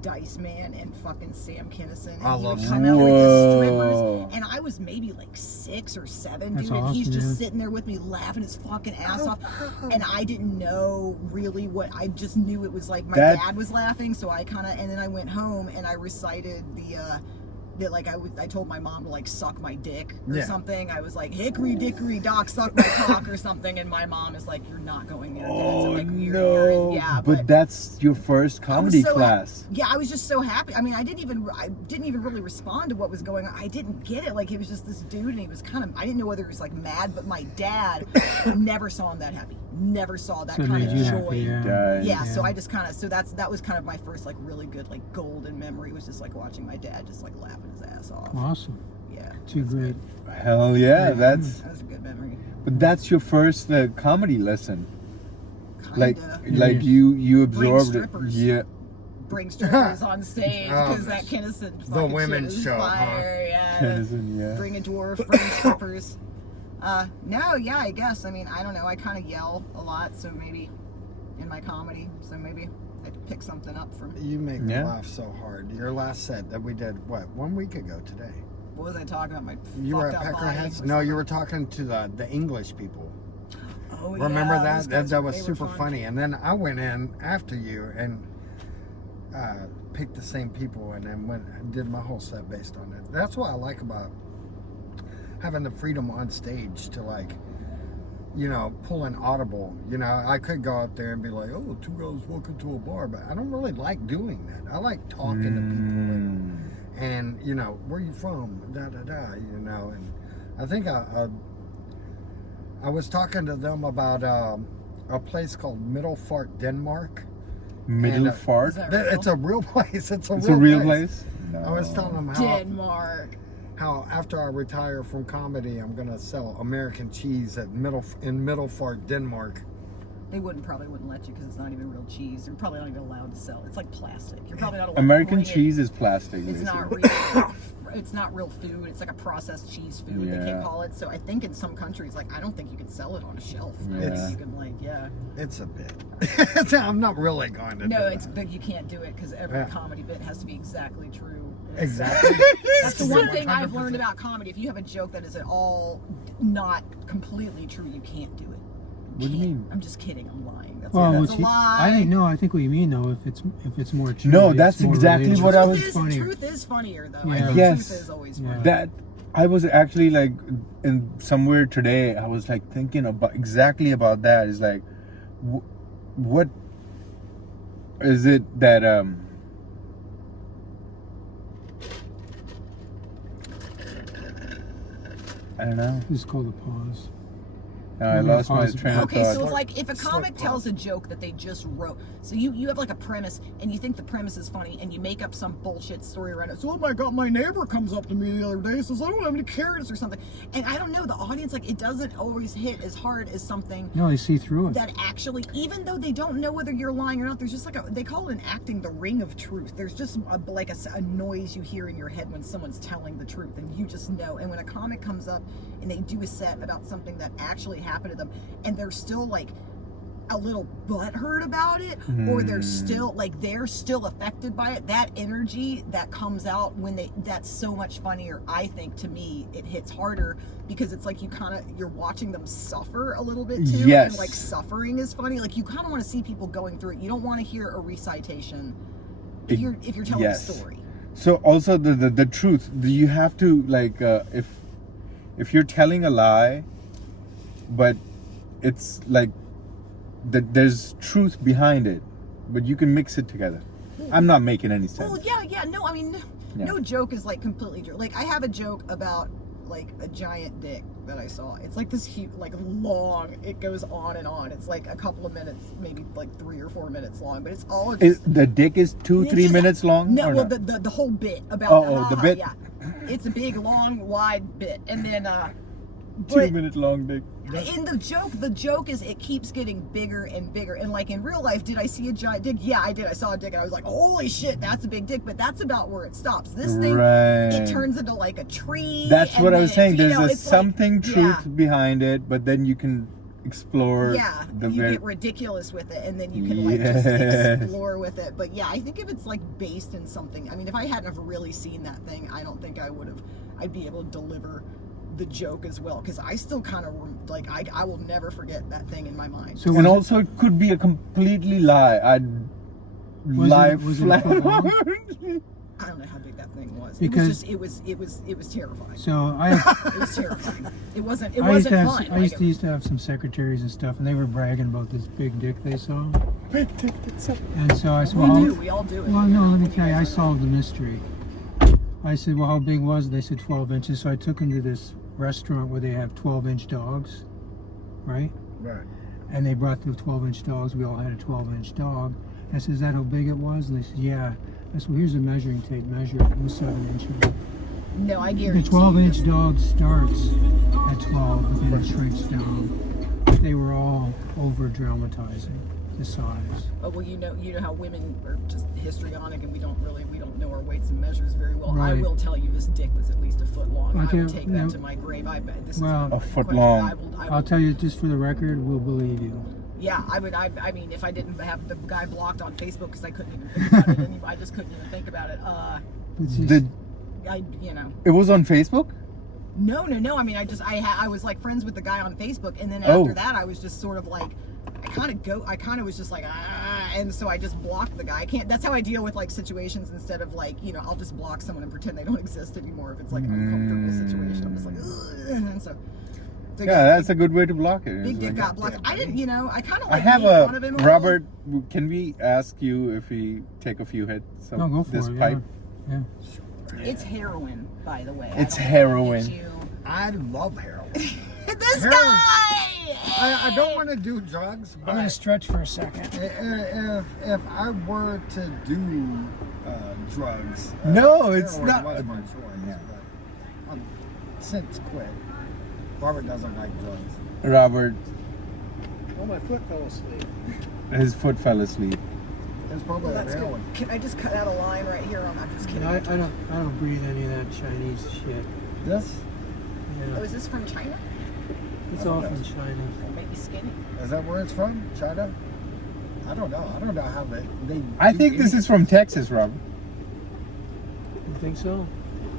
Dice Man and fucking Sam Kinison. And I he love would Sam. come out with the Whoa. strippers, and I was maybe 6 or 7, That's dude, and he's awesome, just man. sitting there with me laughing his fucking ass off. And I didn't know really what, I just knew it was my That- dad was laughing, so I kind of, and then I went home and I recited I told my mom to suck my dick or Yeah. something. I was like, hickory dickory dock, suck my cock or something, and my mom is like, you're not going there. Oh Dad. So, no! yeah, but that's your first I was comedy so class. Yeah, I was just so happy. I mean, I didn't even really respond to what was going on. I didn't get it. It was just this dude, and he was I didn't know whether he was mad, but my dad never saw him that happy. Never saw that So it kind made of you joy. happy, yeah. Guys. Yeah, so I just kind of, that was kind of my first really good golden memory, was just watching my dad just laughing his ass off. Awesome. Yeah, Too great. Hell yeah, that's. that was a good memory. But that's your first comedy lesson. Kinda You absorbed it. strippers. Yeah. bring strippers on stage Oh, because that Kinnison the fucking women's shit is show, huh? fire. Yeah, Kinnison, yeah. bring a dwarf, bring strippers. No, yeah, I guess. I mean, I don't know. I kind of yell a lot, so maybe in my comedy, so maybe I could pick something up from. You make me Yeah. laugh so hard. Your last set that we did, 1 week ago today? What was I talking about? My You were at fucked up body Peckerheads? or No, you something? were talking to the English people. Oh, Remember yeah, that? those guys That were- was they were super fun. funny. And then I went in after you and picked the same people, and then did my whole set based on it. That's what I like about having the freedom on stage to pull an audible. I could go out there and be like, oh, 2 guys walk into a bar, but I don't really like doing that. I like talking to people and where you from, and I think I was talking to them about a place called Middelfart, Denmark. Middle And, fart. Is that It's a real place. It's It's a real place. No. I was telling them Denmark. how after I retire from comedy, I'm gonna sell American cheese in Middelfart, Denmark. They probably wouldn't let you because it's not even real cheese. They're probably not even allowed to sell. It's like plastic. You're probably not allowed American to bring cheese it. is plastic. It's basically. not real. It's not real food. It's like a processed cheese food. They Yeah. can't call it. So I think in some countries, like I don't think you can sell it on a shelf. I Yeah. think you can It's a bit. I'm not really going to. No, do it's that. big. You can't do it because every Yeah. comedy bit has to be exactly true. Exactly. That's the one thing I've 100%. learned about comedy. If you have a joke that is at all not completely true, you can't do it. What do you mean? I'm just kidding. I'm lying. That's, Well, that's what a you, lie. I think no. I think what you mean though, if it's more true. No, it's that's more exactly relatable. what I was- It's funnier. Truth is funnier though. Yeah. I think Yes. truth is always Yeah. funny. That I was actually like in somewhere today. I was like thinking about exactly about that. Is like, what is it that I don't know. It's called a pause. I lost my train of Okay, so thought. it's like if a comic Slip tells a joke that they just wrote, so you have like a premise and you think the premise is funny and you make up some bullshit story around it. So, oh my god, my neighbor comes up to me the other day and says I don't have any carrots or something, and I don't know, the audience, like, it doesn't always hit as hard as something No, they see through it. that actually, even though they don't know whether you're lying or not, there's just like they call it in acting the ring of truth. There's just a noise you hear in your head when someone's telling the truth, and you just know. And when a comic comes up and they do a set about something that actually happened to them, and they're still like a little butthurt about it, or they're still affected by it, that energy that comes out that's so much funnier. I think, to me, it hits harder because it's like you're watching them suffer a little bit too. Yes. And like suffering is funny. Like you kind of want to see people going through it. You don't want to hear a recitation if you're telling a story. So also the truth, you have to like if you're telling a lie, but it's like that there's truth behind it, but you can mix it together. I'm not making any sense. Well, yeah. No, I mean, no joke is like completely true. Like I have a joke about like a giant dick that I saw. It's like this huge, like long. It goes on and on. It's like a couple of minutes, maybe like 3 or 4 minutes long. But it's all just The dick is 2-3 minutes long? No, or well, not? the whole bit about Oh, the bit. Yeah, it's a big, long, wide bit, and then 2 minute long dick. in the joke is it keeps getting bigger and bigger. And like in real life, did I see a giant dick? Yeah, I did. I saw a dick and I was like, holy shit, that's a big dick. But that's about where it stops. This thing, Right. it turns into like a tree. That's and what I then was saying. you There's know, a it's like- something truth behind it, but then you can explore the you very get ridiculous with it, and then you can like just Yes. explore with it. But yeah, I think if it's like based in something, I mean, if I hadn't have really seen that thing, I don't think I'd be able to deliver the joke as well, because I still kind of like I will never forget that thing in my mind. So and also it could be a completely lie. I'd lie was it flat a foot long? out. I don't know how big that thing was. Because- it was terrifying. So It was terrifying. It wasn't I used to have, fun. I used to have some secretaries and stuff, and they were bragging about this big dick they saw. And so I said, we all do it. well, no, let me tell you, I solved the mystery. I said, well, how big was it? They said 12 inches. So I took them to this restaurant where they have 12-inch dogs, right? Right. And they brought the 12-inch dogs. We all had a 12-inch dog. I said, is that how big it was? And they said, yeah. I said, well, here's a measuring tape. Measure it. It was 7 inches. No, I The guarantee. 12-inch dog starts at 12, but then it shrinks down. They were all over-dramatizing the size. Oh, well, you know how women are just histrionic, and we don't know our weights and measures very well. I Right. will tell you, this dick was at least a foot long. Okay, I would take yeah. that to my grave. I bet this Well, is A foot question. long. I will, I'll tell you, just for the record, we'll believe you. Yeah, I would. I mean, if I didn't have the guy blocked on Facebook because I couldn't even think about it, I just couldn't even think about it. It's just, It was on Facebook? No. I mean, I was like friends with the guy on Facebook, and then Oh. after that, I was just sort of like, I kind of was just like, and so I just blocked the guy. I can't. That's how I deal with like situations instead of like, I'll just block someone and pretend they don't exist anymore if it's like an uncomfortable situation. I'm just like, ugh, and so. Yeah, that's a good way to block it. Big It's dick like- got blocked. I didn't, I kind of I like have made fun of him. Robert, can we ask you if we take a few hits of no, go for this it. pipe? Yeah. It's heroin, by the way. It's I don't know if heroin. it's you. I love heroin. This Heroin. guy! I don't want to do drugs, I'm but gonna stretch for a second. if I were to do drugs, No, it's heroin not. was my choice. Yeah. But I'm since quit. Robert doesn't like drugs. Robert, Oh, my foot fell asleep. his foot fell asleep. It's probably That's good. heroin. Can I just cut out a line right here? I'm just kidding. I don't breathe any of that Chinese shit. This Oh, Yeah, is this from China? it's all from China. That might be skinny. is that where it's from? China? I don't know. I don't know how they. I do think this anything. is from Texas, Robert. You think so?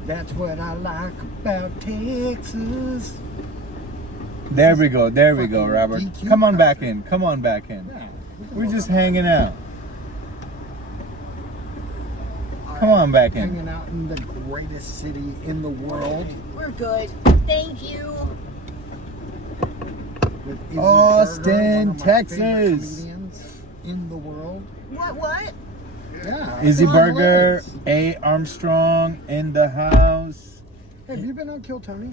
That's what I like about Texas. There we go, Fucking Robert. DQ Come on back country. in. Come on back in. Yeah, We're just hanging out. Come on back in. hanging out in the greatest city in the world. We're good. Thank you. With Izzy Austin, Berger, one of my Texas. favorite comedians in the world. What? Yeah. Izzy Come on, Burger, Liz. A.Armstrong in the house. Have you been on Kill Tony?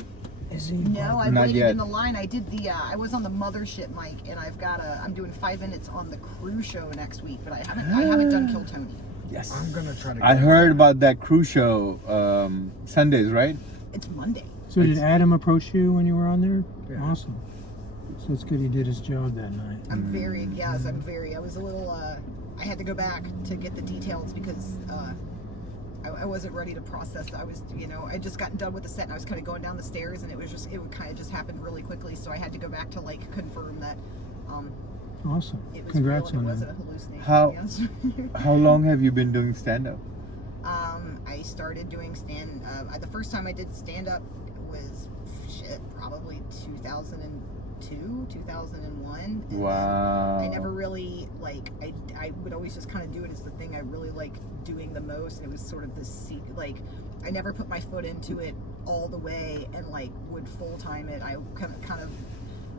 Is he? No, I Not waited yet. in the line. I did I was on the mothership mic, and I'm doing 5 minutes on the cruise show next week, but I haven't done Kill Tony. Yes. I'm gonna try to. I get heard about that cruise show Sundays, right? It's Monday. So did Adam approach you when you were on there? Yeah. Awesome. So it's good he did his job that night. I was a little, I had to go back to get the details because I wasn't ready to process. I just got done with the set and I was kind of going down the stairs and it would kind of just happen really quickly. So I had to go back to like confirm that Awesome. it was Congrats real on and it that. wasn't a hallucination. How- to be honest with you. How long have you been doing stand-up? I started doing the first time I did stand-up was probably 2002, 2001. And Wow. I never really I would always just kind of do it as the thing I really like doing the most. And it was sort of this I never put my foot into it all the way and would full time it. I kind of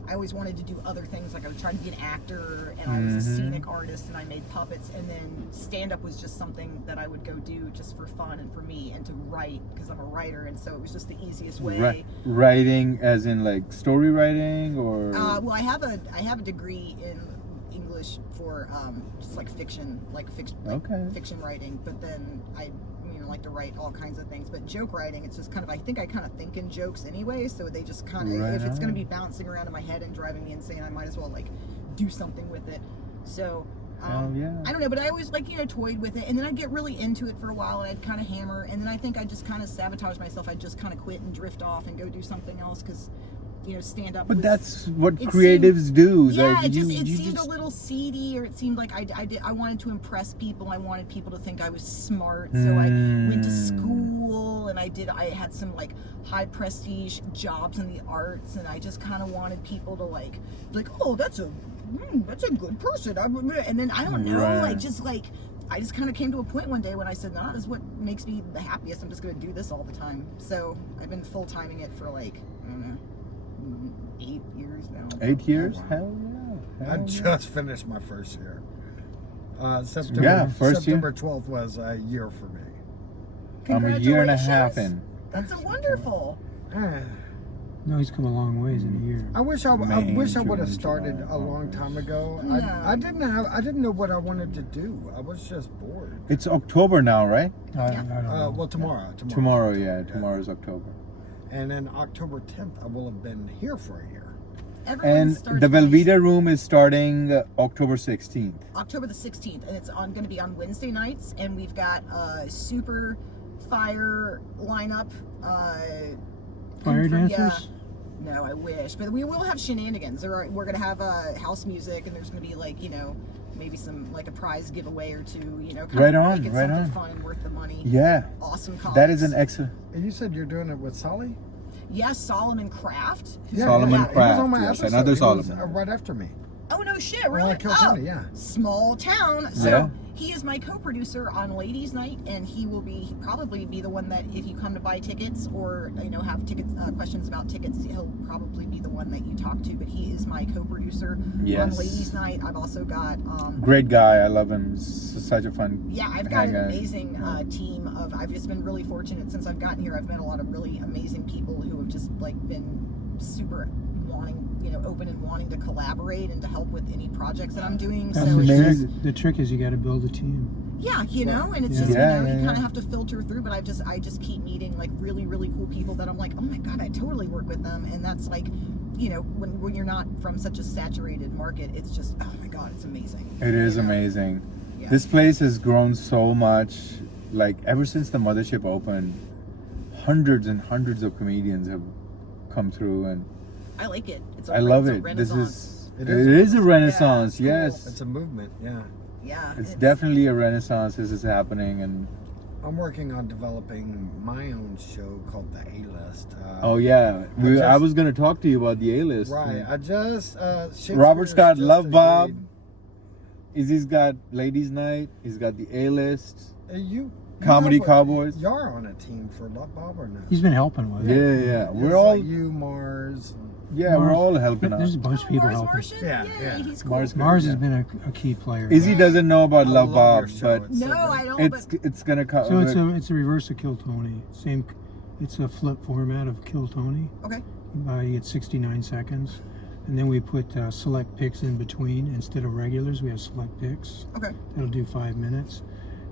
I always wanted to do other things. Like I was trying to be an actor and I was a scenic artist and I made puppets, and then stand up was just something that I would go do just for fun and for me and to write because I'm a writer, and so it was just the easiest way. Writing as in like story writing or Well, I have a degree in English for just fiction, fiction writing. But then I like to write all kinds of things. But joke writing, it's just I think think in jokes anyway. So they just if it's going to be bouncing around in my head and driving me insane, I might as well do something with it. So. yeah. I don't know, but I always toyed with it, and then I'd get really into it for a while, and I'd kind of hammer, and then I think I'd just kind of sabotage myself. I'd just kind of quit and drift off and go do something else because, stand up. But that's what it creatives do. Yeah, Like, it you seemed just a little seedy, or it seemed like I wanted to impress people. I wanted people to think I was smart, so I went to school and I had some high prestige jobs in the arts, and I just kind of wanted people to oh, that's a good person. And then I don't know, Right. I just kind of came to a point one day when I said, nah, this is what makes me the happiest. I'm just going to do this all the time. So I've been full timing it for I don't know, 8 years now. 8 years? Wow. Hell yeah. I Hell just finished my first year. September, Yeah, first year. September 12th was a year for me. yeah. I'm a year and a half Congratulations. in. That's a wonderful. No, he's come a long ways in a year. I wish I would have June, started July, a long time ago. No. I didn't know what I wanted to do. I was just bored. It's October now, right? I don't know. Well, tomorrow. Tomorrow, yeah. Tomorrow's October. And then October 10th, I will have been here for a year. Everyone And starts the nice. Velveeta room is starting October 16th. October the 16th, and it's going to be on Wednesday nights, and we've got a super fire lineup. Fire from- dancers? No, I wish, but we will have shenanigans. We're going to have house music, and there's going to be maybe some a prize giveaway or two. Kind Right of on, make it right something on. fun and worth the money. Yeah. Awesome comics. That is an excellent. And you said you're doing it with Solly? Yes, Solomon Kraft. Solomon He was Kraft, on my yes, episode. another He was, Solomon. right after me. Oh no shit, Well, really? I killed Tony, yeah. Small town. So Yeah. he is my co-producer on Ladies Night, and he will probably be the one that if you come to buy tickets or have tickets questions about tickets, he'll probably be the one that you talk to. But he is my co-producer on Yes. Ladies Night. I've also got Great guy. I love him. Such a fun. yeah, I've got an hangout. amazing team of. I've just been really fortunate since I've gotten here. I've met a lot of really amazing people who have just been super open and wanting to collaborate and to help with any projects that I'm doing. That's So the it's, trick. The trick is you got to build a team. yeah, and it's Yeah. just, Yeah, you yeah, kind of yeah. have to filter through, but I just keep meeting like really, really cool people that I'm like, oh my God, I totally work with them. And that's like, when you're not from such a saturated market, it's just, oh my God, it's amazing. It is You know? amazing. Yeah. This place has grown so much. Like ever since the mothership opened, hundreds and hundreds of comedians have come through, and I like it. I love it's a it. This renaissance. it is a renaissance. Yeah, Yes, It's a movement, yeah. Yeah. it's definitely a renaissance. This is happening, and I'm working on developing my own show called The A-List. oh yeah, I just- was gonna talk to you about the A-list. Right, I just... Robert's got Shakespeare's Love just Bob. agreed. Izzy's got Ladies Night. He's got the A-list. You Comedy have Cowboys. You're on a team for Love Bob or no? He's been helping with Yeah, it. yeah. We're It's all like you, Mars. we're all helping There's a out. bunch of people Mars helping. Martian? Yeah, Yay, yeah. he's cool. Mars Yeah. has been a key player. Izzy doesn't know about I Love love your Bob, show. but It's so No, good. I don't. it's gonna come. So it's a reverse of Kill Tony. Same. It's a flip format of Kill Tony. Okay. You get 69 seconds, and then we put select picks in between instead of regulars. We have select picks. Okay. That'll do 5 minutes.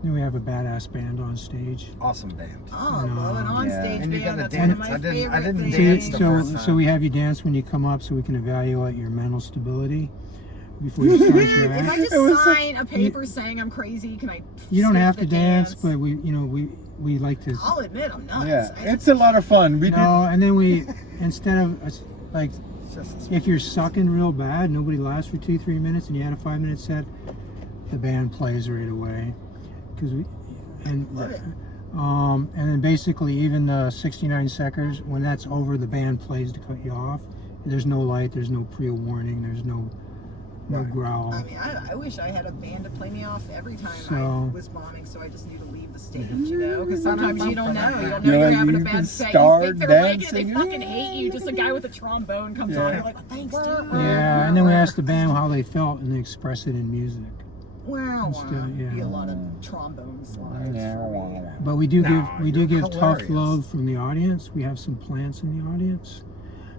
Then we have a badass band on stage. Awesome band. Oh, I love it on Yeah. stage, And you man. gotta That's dance. one of my I didn't favorite dance things. the So, first so time. we have you dance when you come up, so we can evaluate your mental stability before you start your If I act. just It was sign a paper saying I'm crazy, can I? You don't skip have the to dance, but we like to. I'll admit I'm nuts. yeah, I it's a lot of fun. We No, and then we instead of like It's just a if you're sucking real bad, nobody lasts for 2-3 minutes, and you had a 5-minute set, the band plays right away. Because love it. and then basically even the 69 seconds, when that's over, the band plays to cut you off. There's no light, there's no pre-warning, there's no growl. I mean, I wish I had a band to play me off every time So- I was bombing, so I just need to leave the stage, because sometimes you don't know. You don't know You're you're like, having a you can bad set. You start think they're like it, dancing. they fucking hate you. Just a guy with a trombone comes on, you're like, thanks, dude. Yeah, and then we ask the band how they felt, and they express it in music. Wow, yeah. be a lot of trombone slides. But we do you're give tough hilarious. love from the audience. We have some plants in the audience,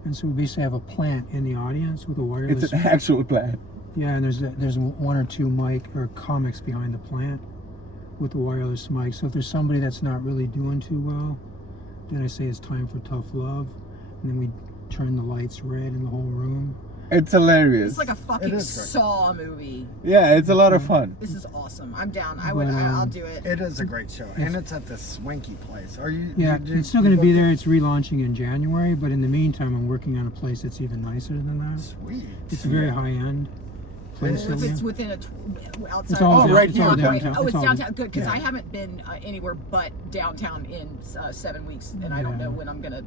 and so we basically have a plant in the audience with a wireless. It's an actual plan. Yeah, and there's 1 or 2 mic or comics behind the plant with the wireless mic. So if there's somebody that's not really doing too well, then I say it's time for tough love, and then we turn the lights red in the whole room. It's hilarious. It's like a fucking It is great. Saw movie. Yeah, it's a lot of fun. This is awesome. I'm down. But, I'll do it. It is a great show, and it's at this swanky place. Are you? Yeah, did you- it's still going to be there. It's relaunching in January, but in the meantime, I'm working on a place that's even nicer than that. Sweet. It's a very high-end place. If over it's there. within outside. It's all down- right it's all here, downtown. Oh, it's all- downtown. Good, because yeah. I haven't been anywhere but downtown in 7 weeks, and I don't Yeah. know when I'm gonna.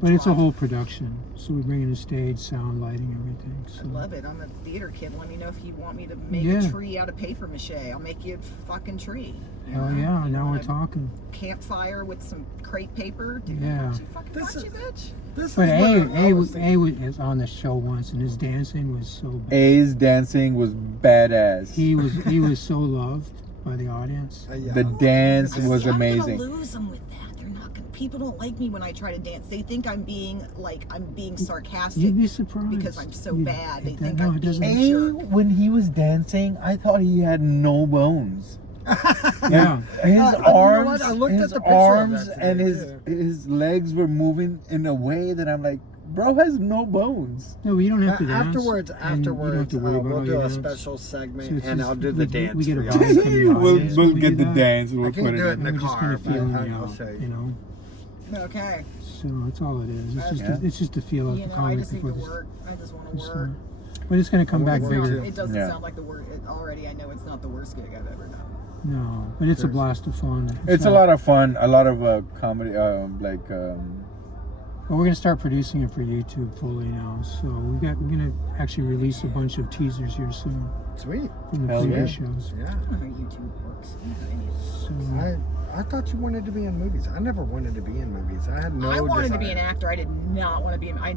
But it's a drop. whole production. So we bring in a stage, sound, lighting, everything. I So. love it. I'm a theater kid. Let me know if you want me to make Yeah. a tree out of paper mache. I'll make you a fucking tree. Hell yeah! You Now we're want a talking. Campfire with some crepe paper. Dude, Yeah. you fucking This got is- you, bitch. This But is what I A was was on the show once, and his dancing was so bad. A's dancing was badass. He was so loved by the audience. yeah. The dance See, was I'm amazing. gonna lose them with that. They're not gonna. People don't like me when I try to dance. They think I'm being sarcastic You'd be surprised because I'm so You- bad. They it- think no, I'm it being doesn't. a A, jerk. when he was dancing, I thought he had no bones. Yeah. His you know arms, what? I looked at his the picture of arms, that and today, his legs were moving in a way that I'm like, bro has no bones. No, you don't have to dance. Afterwards, and you don't have to worry about we'll how do you a dance. special So segment, it's and just- I'll do the dance. We get a for vibe y'all. from the We'll audience. we'll We get do the that. dance. I We'll can put do it in in. the We're just car, kind of but feeling I'll out, show you. you know. Okay. So that's all it is. It's just Yeah. it's just to feel out You the know, I comic just need to before this. work. I just want to this work. but it's going to come I back wanna work bigger. too. It doesn't Yeah. sound like the worst. Already, I know it's not the worst gig I've ever done. No, but it's a blast of fun. It's a lot of fun. A lot of comedy, But we're gonna start producing it for YouTube fully now. So we're gonna actually release a bunch of teasers here soon Sweet. from the Hell previous yeah. shows. Yeah. I don't know how YouTube works. I don't know any of this. So I thought you wanted to be in movies. I never wanted to be in movies. I had no I wanted to be desire. an actor. I did not want to be. I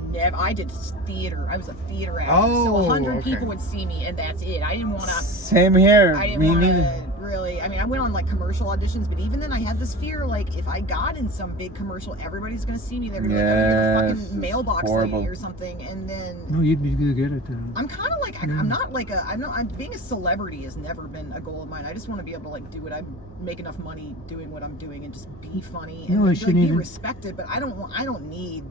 did theater. I was a theater actor. Oh, so 100 okay. people would see me, and that's it. I didn't want to. same here. I didn't Me want neither. to really. I mean, I went on like commercial auditions, but even then, I had this fear like if I got in some big commercial, everybody's gonna see me. They're gonna be like, "Oh, you're the fucking mailbox horrible. lady or something," and then. No, you'd be good at that. I'm kind of like I'm not like a I'm being a celebrity has never been a goal of mine. I just want to be able to like do what I make enough money doing what I'm doing and just be funny and No, like, shouldn't be even- respected. But I don't need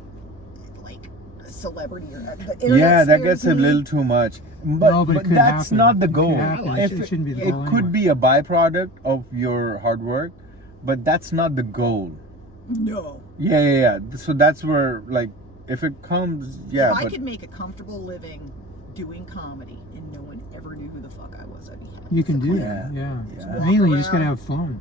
like a celebrity or the internet Yeah, that scares gets a me. little too much. But, No, but it but could that's happen. not the It could goal. happen. If It shouldn't be the it goal could anyway. be a byproduct of your hard work, but that's not the goal. No. Yeah. So that's where, like, if it comes, yeah. If I but could make a comfortable living doing comedy and no one ever knew who the fuck I was, I'd be happy. You can do Yeah. that. Yeah. Yeah. Mainly, you just gotta around. have fun.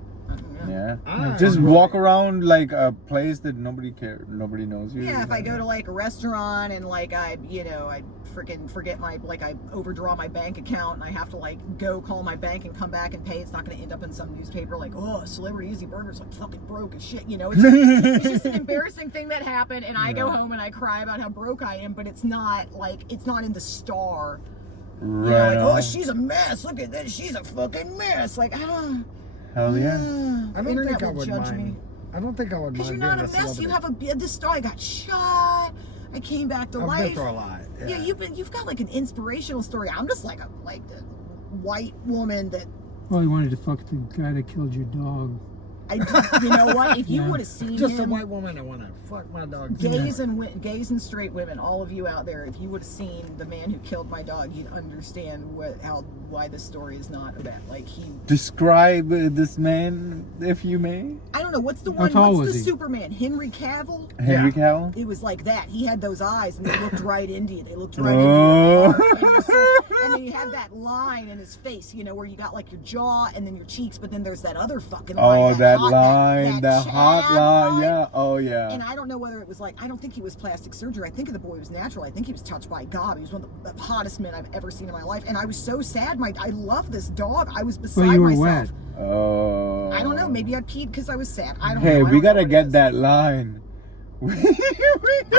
yeah, Ah, just really? walk around like a place that nobody knows you. Yeah, if I go to like a restaurant and like I freaking forget my I overdraw my bank account and I have to like go call my bank and come back and pay, it's not going to end up in some newspaper like, oh, celebrity Izzy Burger's like fucking broke as shit. It's just an embarrassing thing that happened, and I go home and I cry about how broke I am, but it's not in the Star. Right. Like, oh, on. she's a mess. Look at this. She's a fucking mess. Like, I don't. Hell yeah. I don't Internet think I will would judge mind. me. I don't think I would Because mind you're not being a mess. You celebrity. have this story. I got shot. I came back to I've life. been through a lot. Yeah, you've got like an inspirational story. I'm just like the white woman that Well, you wanted to fuck the guy that killed your dog. you know what? If you Yeah. would have seen Just a him, white woman that want to fuck my dog. gays and straight women, all of you out there, if you would have seen the man who killed my dog, you'd understand why this story is not about like he. Describe this man, if you may. I don't know what's the How one. tall What's was the he? Superman? Henry Cavill. Henry Yeah. Cavill. It was like that. He had those eyes, and they looked right into you. They looked right Oh. into you. And then he had that line in his face, where you got like your jaw and then your cheeks, but then there's that other fucking line. Oh, that hot- line, the hot Chad line. Yeah. Oh, yeah. And I don't know whether it was like, I don't think he was plastic surgery. I think the boy was natural. I think he was touched by God. He was one of the hottest men I've ever seen in my life. And I was so sad. I love this dog. I was beside Well, you were myself. wet. Oh. I don't know. Maybe I peed because I was sad. I don't Hey, know. I we don't know gotta what it get is. that line. I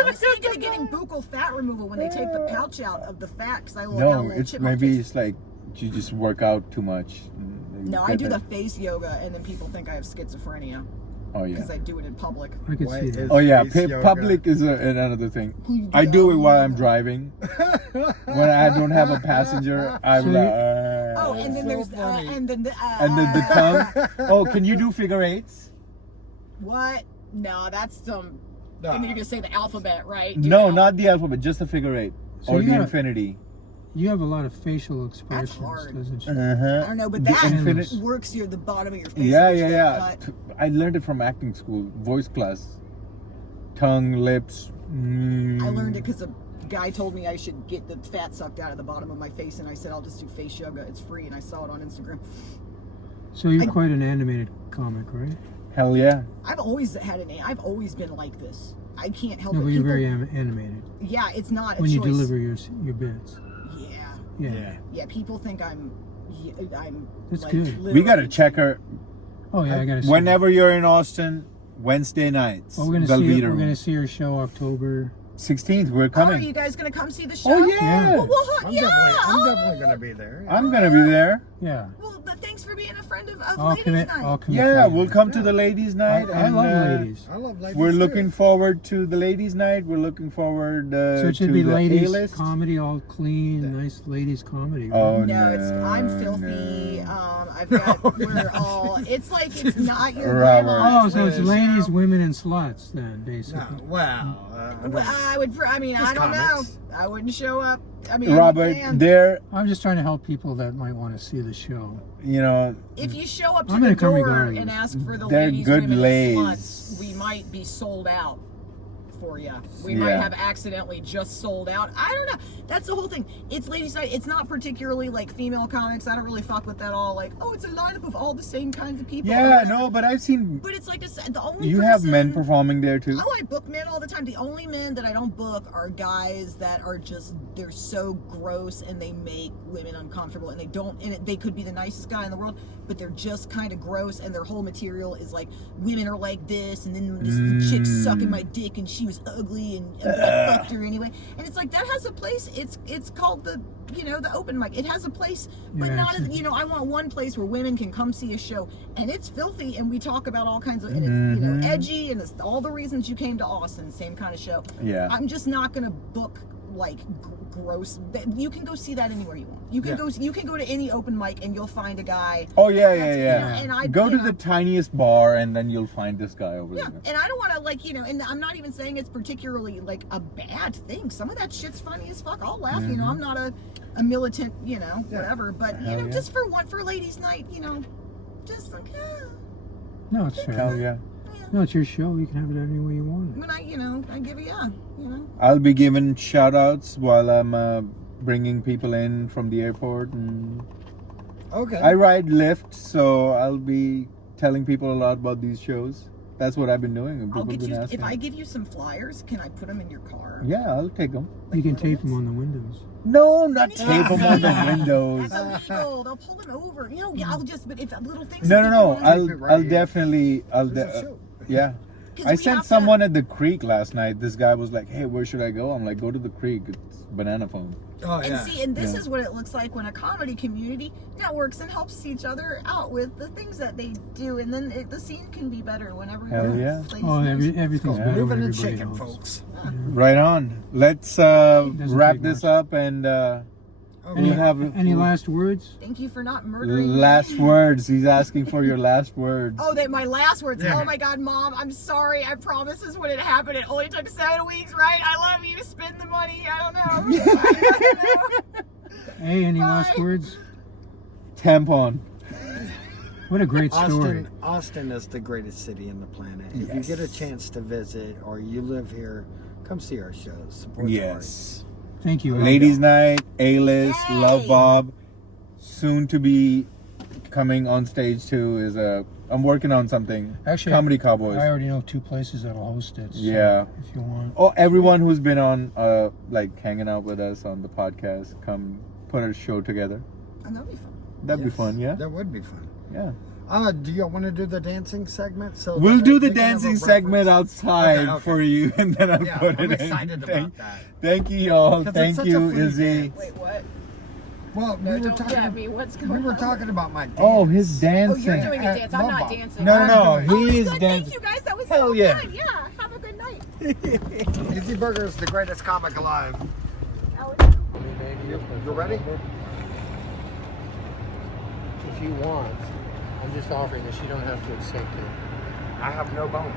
was thinking of getting buccal fat removal when they take the pouch out of the fat because I got a No, little it's chip in my maybe face. it's like you just work out too much. No, I do the face yoga, and then people think I have schizophrenia Oh yeah. because I do it in public. I could Why see is- that. Oh yeah. Face yoga. Public is another thing. I do it while I'm driving. When I don't have a passenger, I'm So like. Oh, and then So there's funny. and then the the tongue. Oh, can you do figure eights? what? No, that's some. Nah. And then you're gonna say the alphabet, right? Do No, the not the alphabet, just the figure eight So or you the gotta- infinity. You have a lot of facial expressions, hard. doesn't she? I Uh-huh. don't know, but The that infinite- works the bottom of your face. Yeah, and yeah, you yeah. get cut. I learned it from acting school, voice class. Tongue, lips. I learned it because a guy told me I should get the fat sucked out of the bottom of my face, and I said I'll just do face yoga. It's free, and I saw it on Instagram. So you're quite an animated comic, right? Hell yeah. I've always been like this. I can't help No, it. but you're People- very animated Yeah, it's not a when you choice. deliver your bits. Yeah, Yeah. yeah. People think I'm That's like, good. We gotta literally- check her. Oh yeah, I gotta see. Whenever you're in Austin, Wednesday nights. Well, we're gonna Belvedere we're gonna Room. see her show October. 16th, we're Oh, are coming. you guys gonna come see the show? Oh yeah. Well, I'm yeah. definitely gonna be there. I'm gonna be there. Yeah. Well, but thanks for being a friend of I'll Ladies commit. Night. I'll commit. Yeah, to we'll that. come to the ladies' night. I and, love ladies. I love ladies We're too. looking forward to the ladies' night. We're looking forward So it should to be the ladies A-list. comedy, all clean, nice ladies comedy. right? Oh No, it's I'm no, filthy. no. I've got we're all. It's like it's not your Robert. grandma's Oh, so it's show. ladies, women, and sluts then, No, basically. wow. Well, I would. I mean, Just I don't comics. know. I wouldn't show up. I mean, Robert, man, they're, I'm just trying to help people that might want to see the show. you know, if you show up to I'm the gonna come door regardless. and ask for the They're ladies, good women, lays. and sluts, we might be sold out for you. We might Yeah. have accidentally just sold out. I don't know. That's the whole thing. It's ladies' night. It's not particularly like female comics. I don't really fuck with that all. Like, oh, it's a lineup of all the same kinds of people. yeah, no, but I've seen But it's like the only you have men person- performing there too. Oh, I book men all the time. The only men that I don't book are guys that are just, they're so gross and they make women uncomfortable, and they don't, and they could be the nicest guy in the world, but they're just kind of gross, and their whole material is like, women are like this, and then this chick sucking my dick and she was was ugly and I fucked her anyway. And it's like, that has a place. It's called the, you know, the open mic. It has a place, but Yeah, not, it's- as, you know, I want one place where women can come see a show and it's filthy and we talk about all kinds of, and it's, you know, edgy and it's all the reasons you came to Austin, same kind of show. Yeah. I'm just not going to book like gross. You can go see that anywhere you want. You can go. You can go to any open mic and you'll find a guy. Oh yeah, yeah, that's, yeah. You know, and I Go you to know, the tiniest bar and then you'll find this guy over yeah, there. and I don't want to like, you know, and I'm not even saying it's particularly like a bad thing. Some of that shit's funny as fuck. I'll laugh. You know, I'm not a militant, you know, whatever. But you Hell know, yeah. just for ladies' night, you know, just like No, it's fair. Hell yeah. No, it's your show. You can have it any way you want it. when I, you know, I give you you know. I'll be giving shout outs while I'm bringing people in from the airport, and Okay. I ride Lyft, so I'll be telling people a lot about these shows. That's what I've been doing, and I'll people have get been you. asking. If I give you some flyers, can I put them in your car? Yeah, I'll take them. You can tape them on the windows. No, not Any- tape them on the windows. That's illegal. They'll pull them over. You know, yeah, I'll just. But if little things. No, that no, no. people want- Tape it right I'll here. definitely. There's a show. Yeah. 'Cause I we sent have to- someone at the creek last night. This guy was like, "Hey, where should I go?" I'm like, "Go to the creek. It's banana phone." Oh And yeah. see, and this Yeah. is what it looks like when a comedy community networks and helps each other out with the things that they do, and then the scene can be better whenever. Hell yeah. Oh, everything's Yeah. better when Moving and everybody shaking, helps. folks. Right on. Let's Doesn't wrap take this much. up and Any, we'll have any last words? Thank you for not murdering last me. words. He's asking for your last words. Oh, that my last words. Yeah. Oh my God, Mom, I'm sorry. I promise this wouldn't happen. It only took 7 weeks, right? I love you. Spend the money. I don't know. I don't know. Hey, any last Bye. words? Tampon. What a great story. Austin is the greatest city in the planet. If Yes. you get a chance to visit or you live here, come see our shows. Support the Yes. Thank you. Ladies' Night, A-List, Yay. Love Bob. Soon to be coming on stage too is I'm working on something. Actually, Comedy Cowboys. I already know 2 places that'll host it. So Yeah. If you want. Oh, everyone who's been on like hanging out with us on the podcast, come put a show together. And that'll be fun. That'd be Yes, fun, yeah? That would be fun. Yeah. Do you want to do the dancing segment? So We'll that do the they can have a dancing segment reference? outside Okay, okay. for you, and then I'll Yeah, put I'm it in. excited about that. Thank you, y'all. 'Cause it's Thank such a you, free Izzy. dance. Wait, what? Well, No, we were don't talking. jab me. What's We going were on? talking about my dance. Oh, his Oh, dancing. you're doing a At dance. I'm not Love Bob. dancing. No, no, no. I'm doing Oh, He is good. dancing. Thank you guys. That was Hell so yeah. good. Yeah. Have a good night. Izzy Burger is the greatest comic alive. You ready? If you want, I'm just offering this. You don't have to accept it. I have no bones.